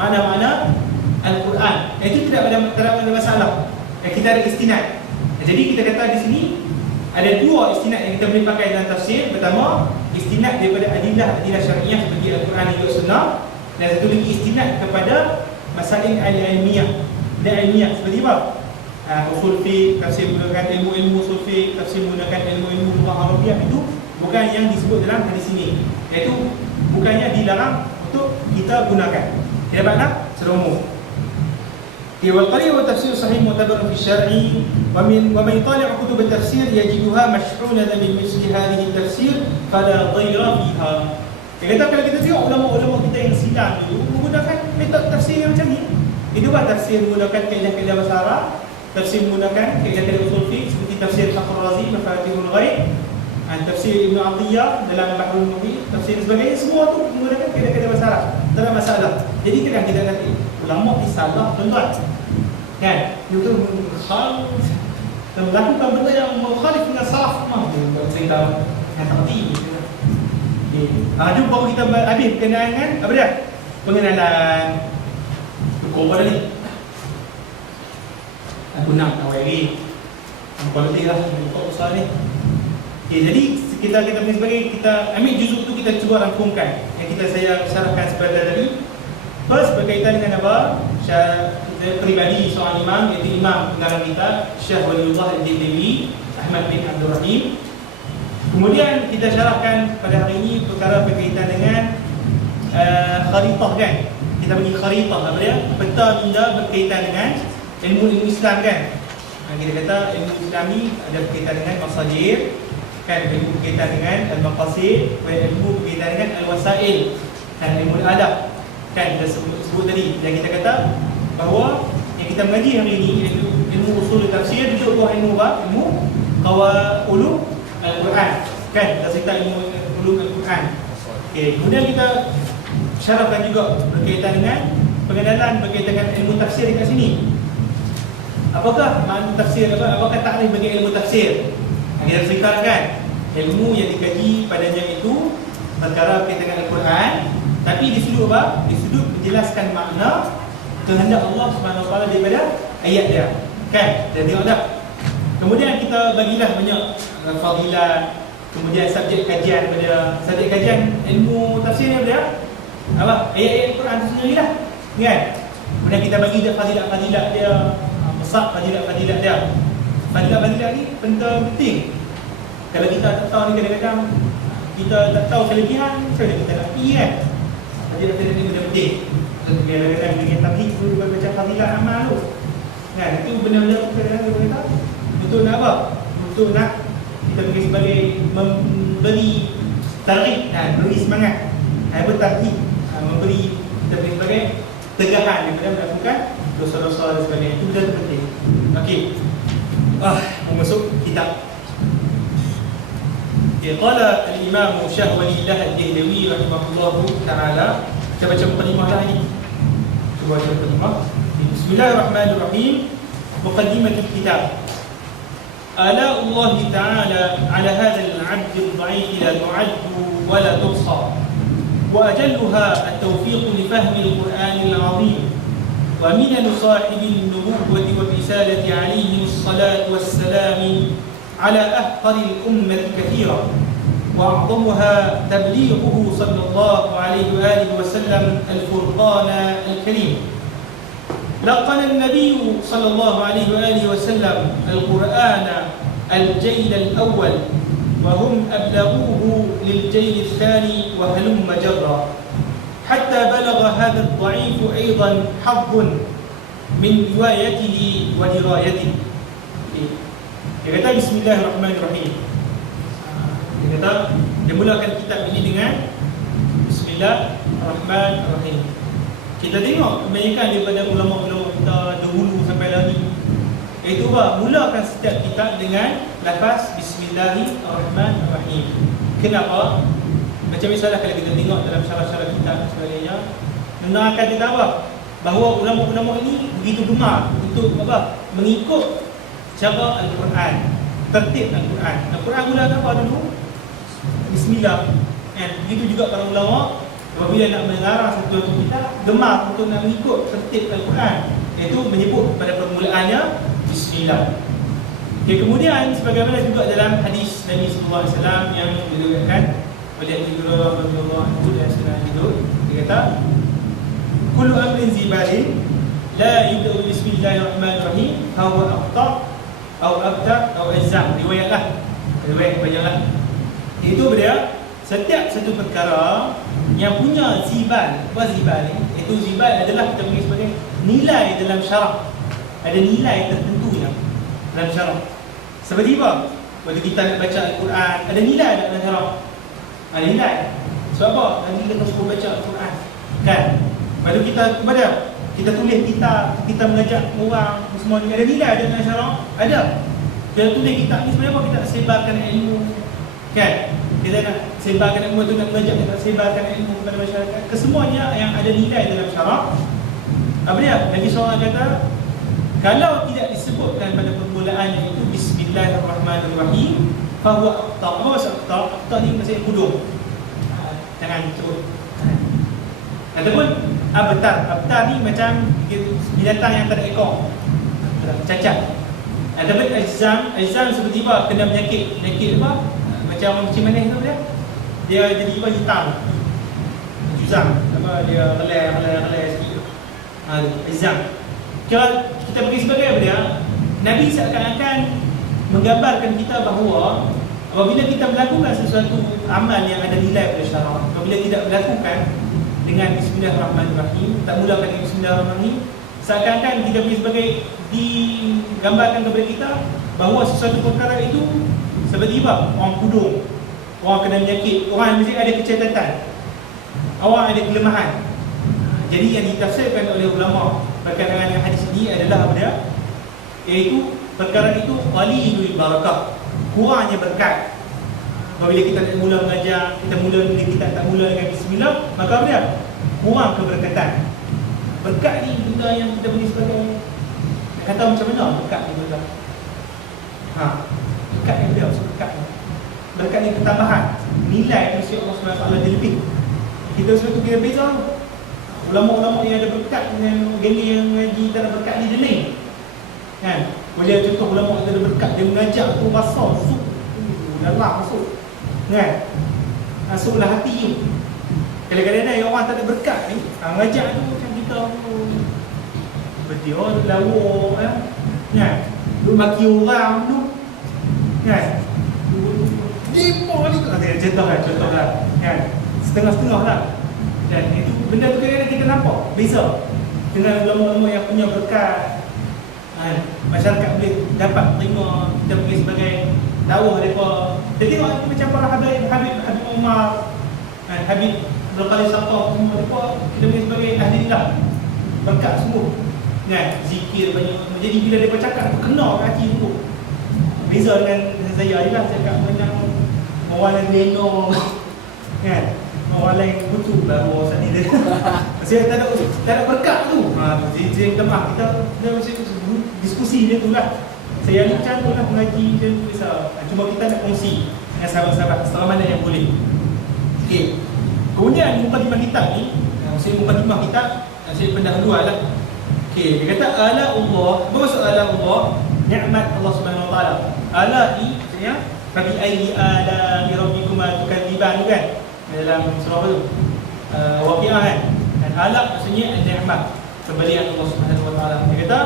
makna-makna Al-Quran. Itu tidak ada masalah. Kita ada istinad. Jadi kita kata di sini ada dua istinad yang kita boleh pakai dalam tafsir. Pertama, istinad daripada adillah syariah seperti Al-Quran dan juga Sunnah. Dan satu lagi istinad kepada masalah al-ilmiah dan ilmiah seperti apa? Usul fiqh, tafsir menggunakan ilmu-ilmu usul fiqh, tafsir menggunakan ilmu-ilmu lughah Arabiah. Itu bukan yang disebut dalam hadis ini. Iaitu bukannya dilarang untuk kita gunakan. Tidak makna secara umum. والقرية والتفسير صحيح معتبر في الشرع ومن يطالع كتب التفسير يجدها مشحونة من مثل هذه التفسير فلا ضير فيها. Dia kata kalau kita tengok ulama-ulama kita yang silam itu menggunakan metod tafsir yang macam ni. Itu kan tafsir menggunakan kaedah-kaedah bahasa Arab, tafsir menggunakan kaedah-kaedah usul fiqh seperti tafsir Fakhr Razi, Mafatihul Ghaib, tafsir Ibn Atiyah dalam Bahrul Muhit, tafsir sebagainya, semua tu menggunakan kaedah-kaedah bahasa Arab. Tak ada masalah. Jadi kadang kita kata ulama ni salah tuan-tuan. Kan? Itu mukhalif dan melakukan benda yang mukhalif dengan salaf. Dia cerita yang tak tinggi. Jom baru kita habis berkenaan dengan apa dia? Pengenalan. Cukup apa ni? Aku nak awal lagi. Apa lebih lah buka usaha ni. Jadi kita sebagai kita ambil juzuk tu, kita cuba rangkumkan yang saya syarahkan sebentar tadi. First berkaitan dengan apa? Peribadi seorang imam, iaitu imam pengarang kita Syekh Waliullah Al-Jildawi Ahmad bin Abdul Rahim. Kemudian kita syarahkan pada hari ini perkara berkaitan dengan kharitah kan. Kita bagi kharitah apa dia? Peta minda berkaitan dengan ilmu Islam kan. Kita kata ilmu Islami ada berkaitan dengan masajir kan, ilmu berkaitan dengan al-maqasid, ilmu berkaitan dengan al-wasail dan ilmu al-adab kan. Kita sebut tadi yang kita kata bahawa yang kita mengaji hari ini iaitu ilmu usul tafsir, duduk buah ilmu apa? Ilmu ulum Al-Quran kan. Kita cerita ilmu ulum Al-Quran. Okey, kemudian kita syarahkan juga berkaitan dengan pengenalan berkaitan dengan ilmu tafsir dekat sini. Apakah makna tafsir? Apakah takrif bagi ilmu tafsir? Kita ceritakan kan. Ilmu yang dikaji padanya itu perkara berkaitan dengan Al-Quran, tapi di sudut apa? Di sudut menjelaskan makna kehendak Allah Subhanahu Wa Taala daripada ayat dia. Kan? Dah tengok dah. Kemudian kita bagilah banyak fadilat, kemudian subjek kajian pada subjek kajian ilmu tafsir ni apa? Apa? Ayat-ayat Al-Quran tu sendirilah. Kan? Kemudian kita bagi dia fadilat-fadilat dia, besar fadilat-fadilat dia. Fadilat-fadilat ni penting. Kalau kita tak tahu ni, kadang-kadang kita tak tahu kelebihan, macam mana kita nak pergi kan? Fadilat-fadilat ni benda penting. Kadang-kadang dengan tabligh tu baca fadilat amal tu. Kan? Itu benda-benda kadang-kadang kita kata untuk nak apa? Untuk nak kita bagi sebagai memberi tarikh dan beri semangat. Bertarikh, memberi kita bagi sebagai tegahan daripada melakukan dosa-dosa dan sebagainya. Itu benda penting. Okey. Masuk kitab. Qala al-Imam Syahwalillah Al-Dihdawi rahimahullahu ta'ala. Kita baca mukadimah lah ni. Cuba baca mukadimah. Bismillahirrahmanirrahim. Muqaddimatul kitab. آلاء الله تعالى على هذا العبد الضعيف لا تعد ولا تحصى، وأجلها التوفيق لفهم القرآن العظيم، ومنن صاحب النبوة والرسالة عليه الصلاة والسلام على أفقر الأمة كثيرا، وأعظمها تبليغه صلى الله عليه وآله وسلم الفرقان الكريم. لقن النبي صلى الله عليه وآله وسلم القرآن الجيل الأول، وهم أبلغوه للجيل الثاني وهلم جرا، حتى بلغ هذا الضعيف أيضا حظ من روايته ودرايته. Dia kata Bismillahirrahmanirrahim. Dia kata, dia mulakan kitab ini dengan Bismillahirrahmanirrahim. Kita tengok kebanyakan daripada ulama-ulama kita dahulu sampai hari ini, iaitu apa? Mulakan setiap kitab dengan lafaz Bismillahirrahmanirrahim. Kenapa? Macam misalnya kalau kita tengok dalam syarah-syarah kitab dan sebagainya, menerangkan kita apa? Bahawa ulama-ulama ini begitu gemar untuk apa? Mengikut cara Al-Quran, tertib Al-Quran. Al-Quran mulakan apa dulu? Bismillah. Begitu juga para ulama apabila nak mengarang satu kitab, gemar untuk nak mengikut tertib Al-Quran, iaitu menyebut pada permulaannya Bismillah. Okay, kemudian sebagaimana juga dalam hadis Nabi SAW yang diriwayatkan oleh Abu Hurairah radhiyallahu anhu dan sebenarnya itu, dia kata, kullu amrin zibalin la yubda'u bismillahirrahmanirrahim fa huwa aqta' atau abtar atau azam. Riwayatlah, riwayat panjanglah. Itu dia, setiap satu perkara yang punya zibal. Apa zibal ni? Itu zibal adalah kita panggil sebagai nilai dalam syarak. Ada nilai tertentunya dalam syarak. Seperti apa? Waktu kita nak baca Al-Quran, ada nilai tak dalam syarak? Ada nilai. Sebab apa? Nanti kita suruh baca Al-Quran, kan? Waktu kita tulis kita mengajak orang semua ni, ada nilai dalam syarak? Ada. Kita tulis kitab ni sebenarnya apa? Kita nak sebarkan ilmu, kan? Kita nak sebarkan ilmu tu, nak mengajak kita sebarkan ilmu kepada masyarakat. Kesemuanya yang ada nilai dalam syarak. Apa dia? Nabi SAW kata, kalau tidak disebutkan pada permulaannya itu Bismillahirrahmanirrahim, fahuwa aqta'. Apa maksud aqta'? Aqta' ni maksudnya hudung. Jangan cerut. Ataupun abtar. Abtar ni macam binatang yang tak ada ekor, cacat. Ataupun azam. Azam seperti apa? Kena penyakit. Penyakit apa? Macam kucing manis tu dia jadi apa? Hitam, juzam. Apa? Dia relai sikit. Azam. Kalau kita pergi sebagai apa dia? Nabi seakan-akan menggambarkan kita bahawa apabila kita melakukan sesuatu amal yang ada nilai pada syarak, apabila tidak melakukan dengan Bismillahirrahmanirrahim, tak mulakan dengan Bismillahirrahmanirrahim, seakan-akan kita pergi sebagai digambarkan kepada kita bahawa sesuatu perkara itu seperti apa? Orang kudung, orang kena penyakit, orang mesti ada kecacatan, orang ada kelemahan. Jadi yang ditafsirkan oleh ulama berkaitan dengan hadis ini adalah apa dia? Iaitu perkara itu qalilul barakah, kurangnya berkat. Apabila kita nak mula mengajar, kita tak mula dengan bismillah, maka apa dia? Kurang keberkatan. Berkat ni benda yang kita beri sebagai, nak kata macam mana berkat ni benda? Berkat ni dia, berkat ni. Berkat ni ada ketambahan. Nilai manusia Allah SWT dia lebih. Kita sebab tu kita beza. Ulama-ulama yang ada berkat dengan geng yang mengaji tak ada berkat ni dia lain. Kan? Boleh contoh ulama yang ada berkat dia mengajar tu basah, masuk dalam masuk. Kan? Masuklah hati tu. Kadang-kadang ada orang tak ada berkat ni, mengajar tu macam kita tu berdiam lawa kan. Kan? Duk maki orang tu. Kan? Demo ni contoh lah. Kan? Setengah-setengah lah. Dan itu benda tu kadang-kadang kita nampak beza dengan ulama-ulama yang punya berkat. Masyarakat boleh dapat terima kita pergi sebagai dakwah mereka. Jadi tengok itu macam para Habib Umar, Habib Berkali Saqaf semua mereka kita pergi sebagai ahli lah. Berkat semua. Kan? Zikir banyak. Jadi bila mereka cakap tu kena kat hati tu. Beza dengan saya adalah cakap macam orang yang lenong. Kan? Orang lain butuh baru orang sendiri dia. Maksudnya tak ada berkat tu. Jadi minta maaf kita mesti diskusi dia tu lah. Saya ni macam tu lah mengaji dia tu bisa. Cuma kita nak kongsi dengan sahabat-sahabat setengah mana yang boleh. Okey. Kemudian mukadimah kitab ni, maksudnya mukadimah kitab, saya pendahuluan lah. Okey, dia kata ala Allah. Apa maksud ala Allah? Nikmat Allah Subhanahu Wa Taala. Ala ni maksudnya fabi ayyi ala rabbikuma tukadziban kan? Dalam surah tu Waqiah kan. Dan ala maksudnya nikmat, pemberian Allah Subhanahu Wa Taala. Dia kata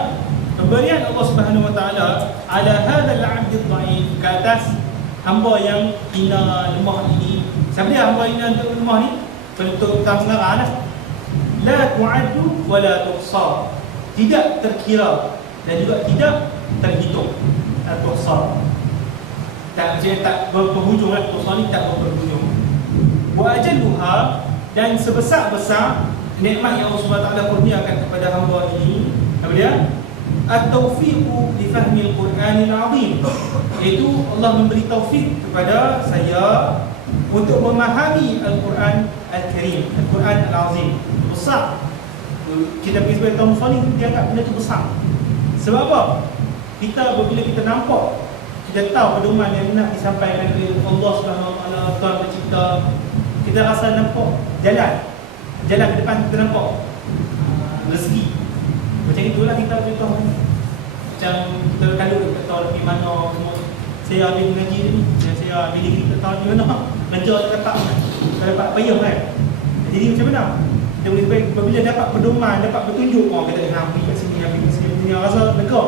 pemberian Allah Subhanahu Wa Taala ala hadzal 'abd dhaif, ke atas hamba yang hina lemah ini. Siapa dia hamba hina lemah ni? Bentuk pengarah lah. La tu'addu wa la tuhsa. Tidak terkira dan juga tidak terhitung. Tuhsa. Tak berhujung lah. Tuhsa ni tak berhujung. Wa ajalluha, dan sebesar-besar nikmat yang Allah Subhanahu Wa Taala kurniakan kepada hamba ini, apa dia? At-taufiqu li fahmi al-Qur'anil 'azim. Iaitu Allah memberi taufik kepada saya untuk memahami Al-Quran Al-Karim, Al-Quran Al-Azim. Besar. Kita pergi sebagai kaum muslimin, dia anggap benda itu besar. Sebab apa? Kita apabila kita nampak, kita tahu pedoman yang nak disampaikan oleh Allah Subhanahu Wa Taala, Tuhan pencipta, kita rasa nampak jalan ke depan, kita nampak rezeki. Macam itulah kita contoh. Macam kita kalau kita tahu di mana semua. Saya habis mengaji ni, saya ambil degree, kita tahu di mana kerja tak dapat payah kan. Jadi macam mana? Kita boleh baik apabila dapat pedoman, dapat petunjuk, kita dah pergi kat sini, dunia rasa lega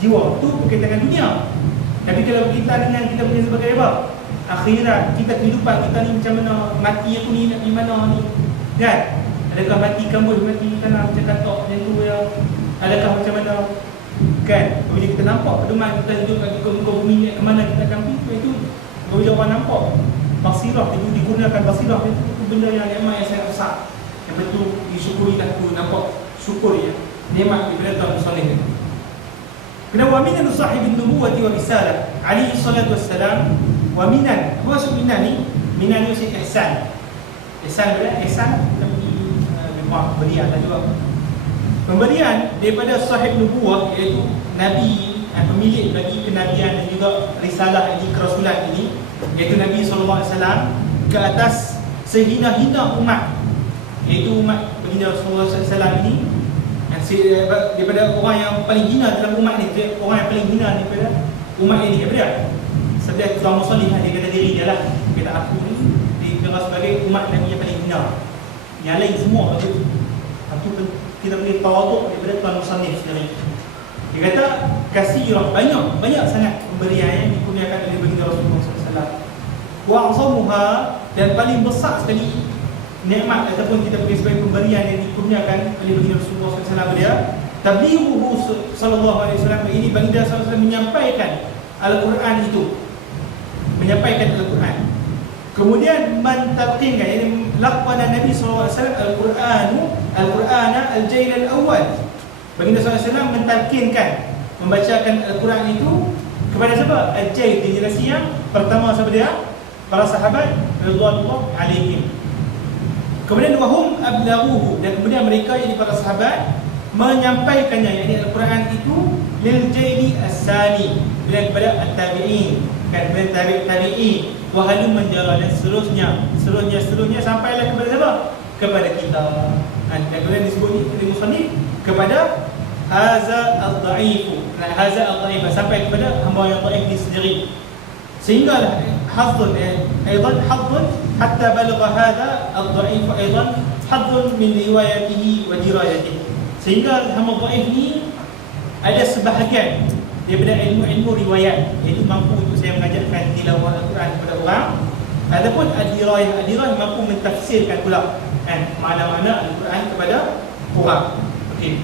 jiwa tu berkaitan dengan dunia. Tapi kalau kita dengan kita punya sebagai apa? Akhirat, kita kehidupan kita ni macam mana? Mati aku ni nak di mana ni? Kan? Adakah mati kampus, mati tanah macam katok macam tu ya? Adakah macam mana? Kan? Bila kita nampak pedoman kita hidup kat muka bumi ni, ke mana kita akan pergi, itu bila orang nampak basirah itu digunakan, basirah itu benda yang nikmat yang sangat besar. Yang betul disyukuri lah tu, nampak syukur ya. Nikmat daripada Tuhan Salih ni. Kena wa minan sahibin nubuwati wa risalah alaihi salatu wassalam. Wa minan, apa maksud minan ni? Minan ni maksud ihsan. Ihsan berapa? Ihsan pemberian lah juga. Pemberian daripada sahib nubuwah, iaitu Nabi, pemilik bagi kenabian dan juga risalah ini, kerasulan ini, iaitu Nabi SAW ke atas sehina-hina umat, iaitu umat baginda Rasulullah SAW ini, daripada orang yang paling hina dalam umat ni, orang yang paling hina daripada umat ini, apa dia? Sebenarnya Tuhan Musallim dia kata diri dia lah, kata aku ni dikenal sebagai umat Nabi yang paling hina. Yang lain semua itu kita boleh tawaduk daripada Tuhan Musallim sendiri. Dia kata kasirah, banyak sangat pemberian yang dikurniakan oleh baginda Rasulullah SAW. Wa azamuha, dan paling besar sekali nikmat ataupun kita pergi sebagai pemberian yang dikurniakan oleh baginda Rasulullah SAW, dia tablighuhu sallallahu alaihi wasallam. Ini baginda SAW menyampaikan Al-Quran itu, menyampaikan Al-Quran. Kemudian mentalqinkan, ini laqana Nabi SAW Al-Qur'ana al-jail al-awwal. Baginda SAW mentalqinkan, membacakan Al-Quran itu kepada siapa? Al-jail, generasi yang pertama. Siapa dia? Para sahabat radhiyallahu alaihim. Kemudian wahum ablaghuhu, dan kemudian mereka yang para sahabat menyampaikannya, yakni Al-Quran itu lil jaili as-sani, kepada at-tabi'in, kan, kepada tabi'in, wa halum menjara, dan seterusnya sampailah kepada siapa? Kepada kita. Dan kemudian disebut oleh musannif kepada haza al-dha'ifu, haza al-dha'if, sampai kepada hamba yang dhaif ini sendiri. Sehinggalah hazzun aidan hazzun hatta balagha hadha al-dha'if aidan hazzun min riwayatihi wa dirayatihi. Sehingga hamba dhaif ni ada sebahagian daripada ilmu-ilmu riwayat, iaitu mampu untuk saya mengajarkan tilawah Al-Quran kepada orang. Adapun ad-dirayah mampu mentafsirkan pula makna-makna Al-Quran kepada orang. Okey.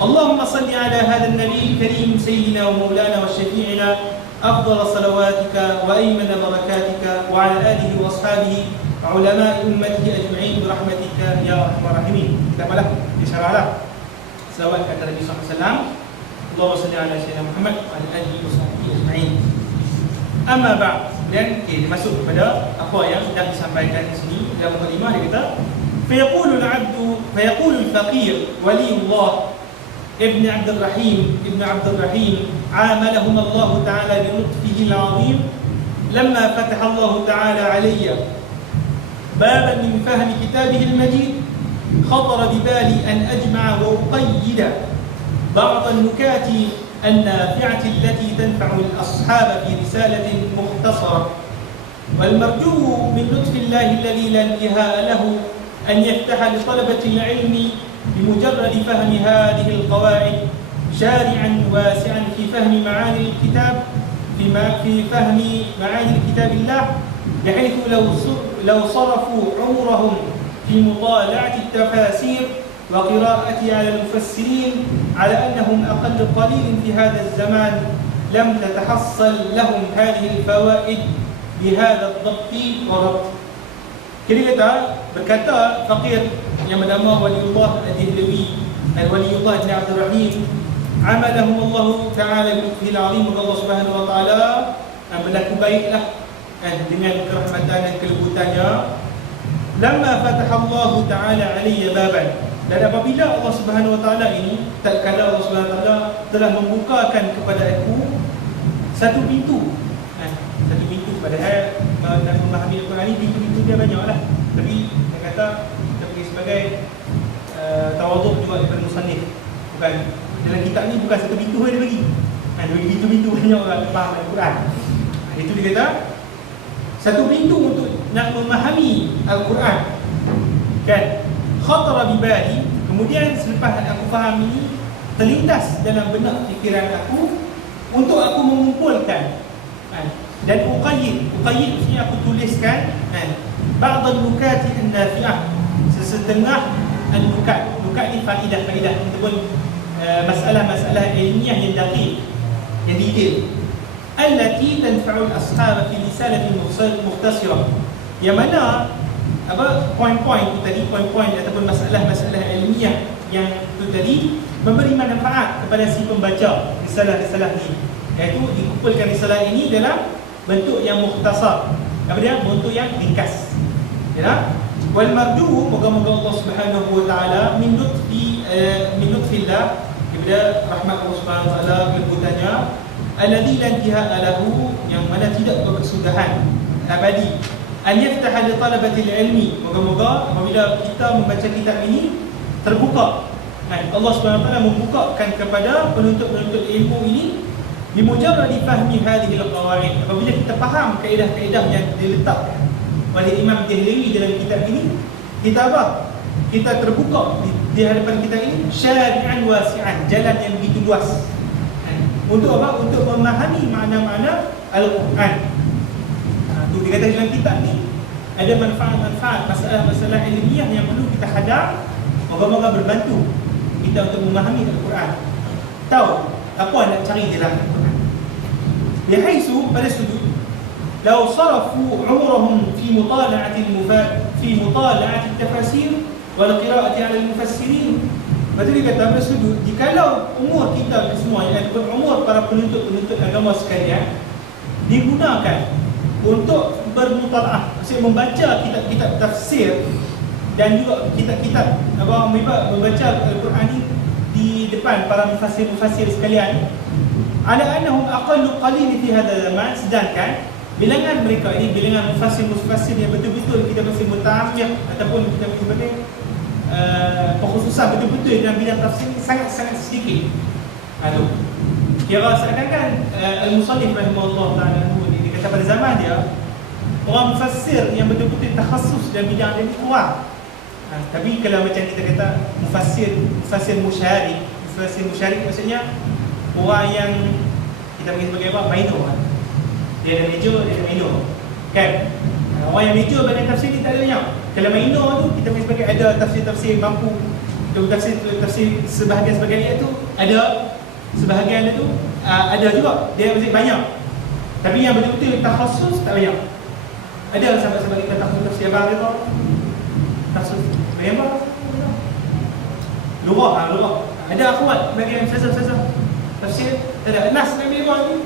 Allahumma salli ala hadha an-nabi al-karim sayyidina wa maulana wa syafi'ina afdal salawatika wa ayman barakatika wa ala alihi wa ashabihi wa ulama'i ummatihi ajma'in bi rahmatika ya arhamar rahimin. Kita malah disyarahlah selawat kepada Nabi sallallahu alaihi wasallam. Allahumma salli ala sayyidina Muhammad wa ala alihi wa sahbihi ajma'in. Amma ba'd. Dan masuk kepada apa yang sedang disampaikan di sini dalam mukadimah. Dia kata فيقول الفقير ولي الله ابن عبد الرحيم عاملهم الله تعالى بلطفه العظيم لما فتح الله تعالى علي بابا من فهم كتابه المجيد خطر ببالي أن أجمع وأقيد بعض النكات النافعة التي تنفع الأصحاب في رسالة مختصرة. والمرجو من لطف الله الذي لا انتهاء له أن يفتح لطلبة العلم بمجرد فهم هذه القواعد شارعا واسعا في فهم معاني الكتاب في فهم معاني كتاب الله، بحيث لو صرفوا عمرهم في مطالعة التفاسير وقراءة على المفسرين على أنهم أقل قليل في هذا الزمان لم تتحصل لهم هذه الفوائد بهذا الضبط وربط. Jadi berkata fakir yang bernama Waliullah Ad-Dihlawi, Waliullah Ibn Abdul Rahim, amalahum Allah Ta'ala bi-lutfihil 'azim, Allah Subhanahu wa Ta'ala berlaku baiklah dengan kerahmatan dan kelembutannya. Lamma fataha Allah Ta'ala 'alayya baban, dan apabila Allah Subhanahu wa Ta'ala ini, tatkala Allah Subhanahu wa Ta'ala telah membukakan kepada aku satu pintu, satu pintu pada nak memahami Al-Quran ni, pintu-pintu dia banyak lah. Tapi saya kata kita pergi sebagai tawaduk juga daripada musannif. Bukan dalam kitab ni bukan satu pintu dia bagi. Ada pintu-pintu banyak orang faham Al-Quran. Itu dia kata satu pintu untuk nak memahami Al-Quran. Kan? Khatara bibali, kemudian selepas aku faham ini, terlintas dalam benak fikiran aku untuk aku mengumpulkan dan uqayyid maksudnya aku tuliskan ba'd al-nukat an-nafi'ah, sesetengah al-nukat ni faedah ataupun masalah-masalah ilmiah yang daqiq, yang detail, allati tanfa'u al-ashab fi risalah mukhtasirah, yang mana poin-poin itu tadi, poin-poin ataupun masalah-masalah ilmiah yang itu tadi memberi manfaat kepada si pembaca risalah-risalah ini, iaitu dikumpulkan risalah ini dalam bentuk yang mukhtasar, kemudian bentuk yang ringkas. Ya. Wal marju, moga-moga Allah Subhanahu wa Ta'ala min lutfillah, kepada rahmat Allah Subhanahu wa Ta'ala, kelembutannya, alladzi la intihaa lahu, yang mana tidak berkesudahan, abadi, an yaftaha li talabatil ilmi, moga-moga apabila kita membaca kitab ini terbuka, Allah Subhanahu wa Ta'ala membukakan kepada penuntut-penuntut ilmu ini bimujarradi fahmi hadhihi al-qawaid, apabila kita faham kaedah-kaedah yang diletakkan oleh Imam Dihlawi dalam kitab ini, kita kita terbuka di hadapan kita ini syari'an wasi'an, jalan yang begitu luas. Untuk apa? Untuk memahami makna-makna Al-Quran. Itu dikata dalam kitab ni ada manfaat-manfaat, masalah-masalah ilmiah yang perlu kita hadar. Moga-moga berbantu kita untuk memahami Al-Quran, tahu apa nak cari dalam Al-Quran. Bihaisu, pada sudut, lau sarafu umurahum fi mutala'ati tafasir wal qira'ati 'ala al-mufassirin. Betul dia kata, pada sudut, jikalau umur kita semua, ataupun umur para penuntut-penuntut agama sekalian digunakan untuk bermutala'ah, maksudnya membaca kitab-kitab tafsir dan juga kitab-kitab membaca Al-Quran ini di depan para mufassir-mufassir sekalian, ala annahum aqallu qalil fi hadha zaman, sedangkan bilangan mereka ini bilangan mufassir yang betul-betul kita masih mutaammiq ataupun kita masih sebagai pengkhususan betul-betul dalam bidang tafsir ini sangat-sangat sedikit. Aduh. Kira seakan-akan al-musannif rahimahullah ta'ala dia kata pada zaman dia orang mufassir yang betul-betul takhassus dalam bidang ini kurang. Tapi kalau macam kita kata mufassir musyari maksudnya orang yang kita panggil sebagai apa? Minor. Dia ada major, dia ada minor. Kan? Orang yang major pada tafsir ni tak ada banyak. Kalau minor tu kita panggil sebagai ada tafsir mampu. Tafsir sebahagian ayat tu ada, sebahagian tu ada juga. Dia masih banyak. Tapi yang betul-betul takhassus tak banyak. Ada sahabat-sahabat kita takhassus tafsir abang dia takhassus memang lughah. Ada akhwat bagi yang ustazah tafsir tak ada nas Nabi ni.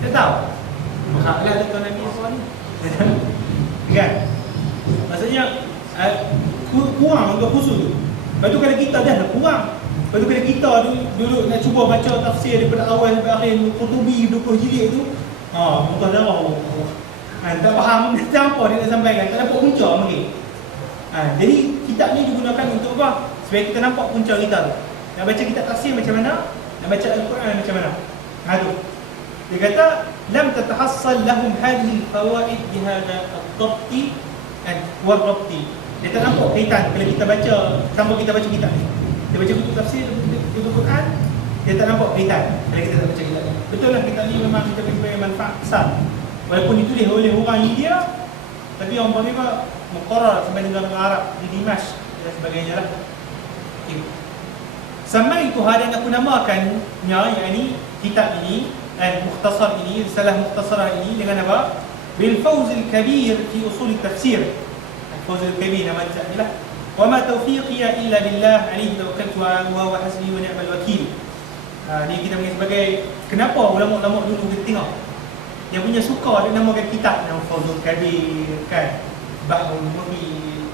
Tak tahu. Maklah dia tahu Nabi ni. Kan? Maksudnya kurang untuk khusus tu. Lepas tu kalau kita dah kurang. Lepas tu kalau kita dulu nak cuba baca tafsir daripada awal sampai akhir Qurtubi 20 jilid tu, muntah darah. Tak faham apa dia nak sampaikan, tak dapat punca mungkin. Jadi kitab ni digunakan untuk apa? Supaya kita nampak punca kita tu. Nak baca kitab tafsir macam mana? Nak baca Al-Quran macam mana? Tu. Dia kata lam tatahassal lahum hadhihi al-fawaid bihadha ad-dabti wal-rabti. Dia tak nampak kaitan kalau kita baca tanpa kita baca kitab ni. Kita baca buku tafsir, buku Quran, dia tak nampak kaitan kalau kita tak baca kitab ni. Betul lah kitab ni memang kita bagi sebagai manfaat besar. Walaupun ditulis oleh orang India, tapi orang Bangladesh muqarrar sampai dengan Arab di Dimash dan sebagainya lah. Okay. Sampai itu hari yang aku namakan yakni kitab ini dan mukhtasar ini, risalah mukhtasarah ini dengan apa? Bil Fawzil Kabir fi Usul Tafsir. Al-Fawzil Kabir nama dia adalah wa ma taufiqi illa billah alaihi tawakkaltu wa huwa hasbi wa ni'mal wakil. Ni kita panggil sebagai kenapa ulama-ulama dulu kita tengok yang punya suka dia namakan kitab nama Fawzul Kabir kan, Bahrul Muhit,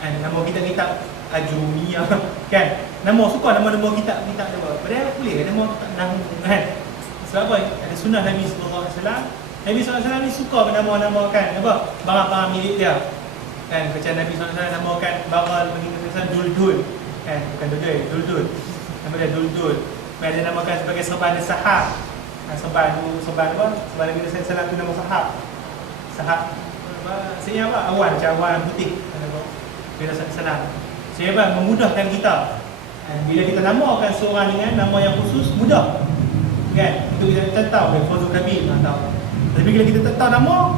nama kitab Ajrumiyah kan, nama suka nama kitab dia. Padahal boleh nama kitab Nahwu kan. Sebab apa? Ada sunnah Nabi sallallahu alaihi wasallam. Nabi sallallahu alaihi wasallam ni suka menamakan apa? Barang-barang milik dia. Kan macam Nabi sallallahu alaihi wasallam namakan bagal bagi kesan duldul kan, bukan duldul. Nama dia duldul. Dia namakan sebagai serban sahab. Serban apa? Serban Nabi sallallahu alaihi wasallam tu nama sahab. Maksudnya apa? Awan, macam awan putih. Nabi sallallahu alaihi wasallam. Saya memudahkan kita. Bila kita namakan seorang dengan nama yang khusus, mudah. Kan? Itu kita tahu Fawzul Kabir tahu. Tapi bila kita tak tahu nama,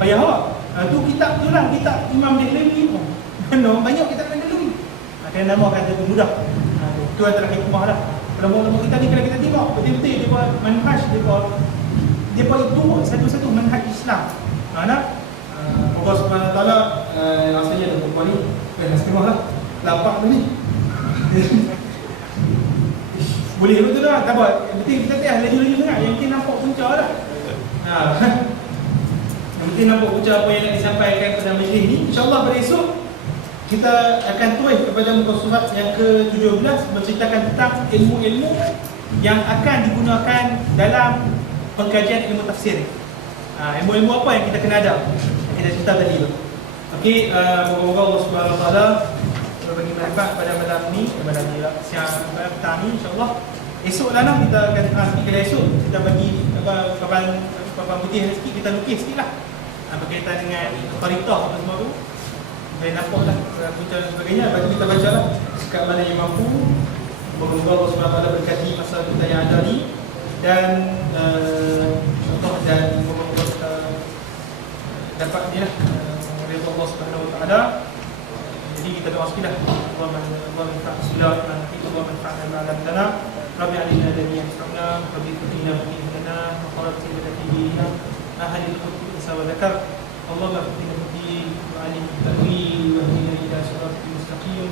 payah awak. Tu kitab tu lah, kitab Imam Dahlawi pun. Banyak kitab Dahlawi. Kena namakan itu mudah. Itu adalah hikmah lah. Ulama-ulama kita ni kalau kita tengok betul-betul dia buat manhaj, dia buat itu satu-satu manhaj Islam. Allah Subhanahu Wa Taala rasanya ada perempuan ni. Nasibah lah. Lapak tu ni. Boleh betul tak? Tak apa. Betul kita tengah laju-laju sangat. Yang penting nampak punca lah. Yang penting nampak punca apa yang nak disampaikan pada majlis ni. InsyaAllah pada esok kita akan tulis kepada muka surat yang ke-17 menceritakan tentang ilmu-ilmu yang akan digunakan dalam pengkajian ilmu tafsir. Ilmu-ilmu apa yang kita kena ada yang kita cerita tadi tu. Okey, moga-moga Allah Subhanahu Wa Taala bagi manfaat pada malam ni, siang petang ni insya-Allah. Esok lah kita akan kalau esok kita bagi papan putih sikit, kita lukis sikitlah berkaitan dengan kharitah apa semua tu. Boleh nampaklah punca dan sebagainya. Lepas tu kita bacalah sekat mana yang mampu. Moga-moga Allah Subhanahu Wa Taala berkati masa kita yang ada ni dan contoh dan moga-moga kita dapat ni lah redha Allah Subhanahu Wa Taala. Jadi kita doa sekilah Allah manfaat sulat Allah manfaat alam-alam Rabbi alina dan yasra'na Rabbi kutina bina wa qarabti bina ahli al-kutub wa zakar Allah kutina bina wa alim ta'wil wa hina ila siratil mustaqim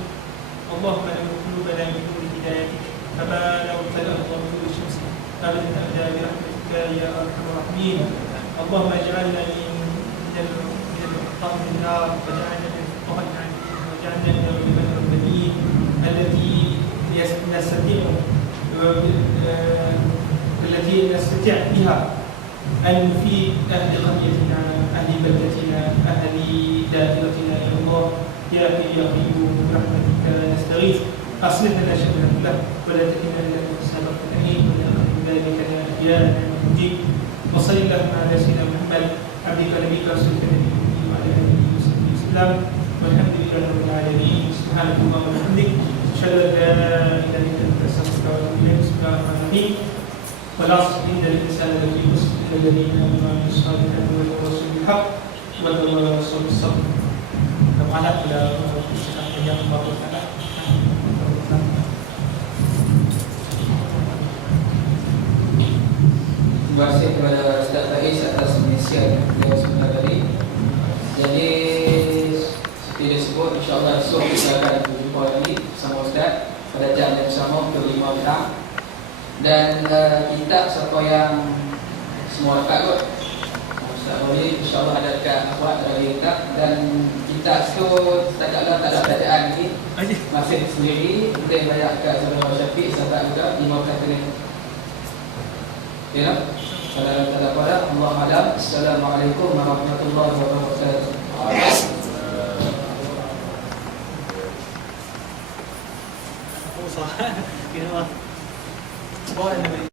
Allahumma lahu qulubana bi nuri hidayatik kama law tala Allah bi nuri syamsi abadan abda bi rahmatika ya arhamar rahimin Allahumma ij'alna min al-muqtam min nar waj'alna min fuqaha وجعلنا من العلماء الربانيين التي نستطيع بها المفيد أهل قريتنا أهل بلدتنا أهل دائرتنا يا الله يا حي يا قيوم برحمتك نستغيث أصلح لنا شأننا كله ولا تكلنا إلى أنفسنا طرفة عين ولا أقل من ذلك يا أحيانا من الدين وصل اللهم على سيدنا محمد عبدك نبيك رسولك نبيك وعلى آله وصحبه وسلم والحمد لله رب العالمين سبحانك اللهم وبحمدك أشهد أن لا إله إلا أنت أستغفرك وأتوب إليك بسم الله الرحمن الرحيم والعصر إن الإنسان لفي خسر إلا الذين آمنوا وعملوا الصالحات وتواصوا بالحق وتواصوا بالصبر. Kemana sudah yang bagus kan? Terima kasih kepada Ustaz Faiz atas pengisian beliau sebentar tadi. Jadi seperti disebut, insyaAllah esok kita akan berjumpa lagi bersama Ustaz pada jam yang sama pukul 5 petang. Dan kitab siapa yang semua dapat kot, Ustaz boleh insyaAllah ada dekat akhwat dari kitab. Dan kitab tu setakat tak ada bacaan lagi, masih sendiri. Kita yang banyak kat saudara Syafiq sahabat juga 5 petang ni. Ya, Allah alam. Assalamualaikum warahmatullahi wabarakatuh. Boleh.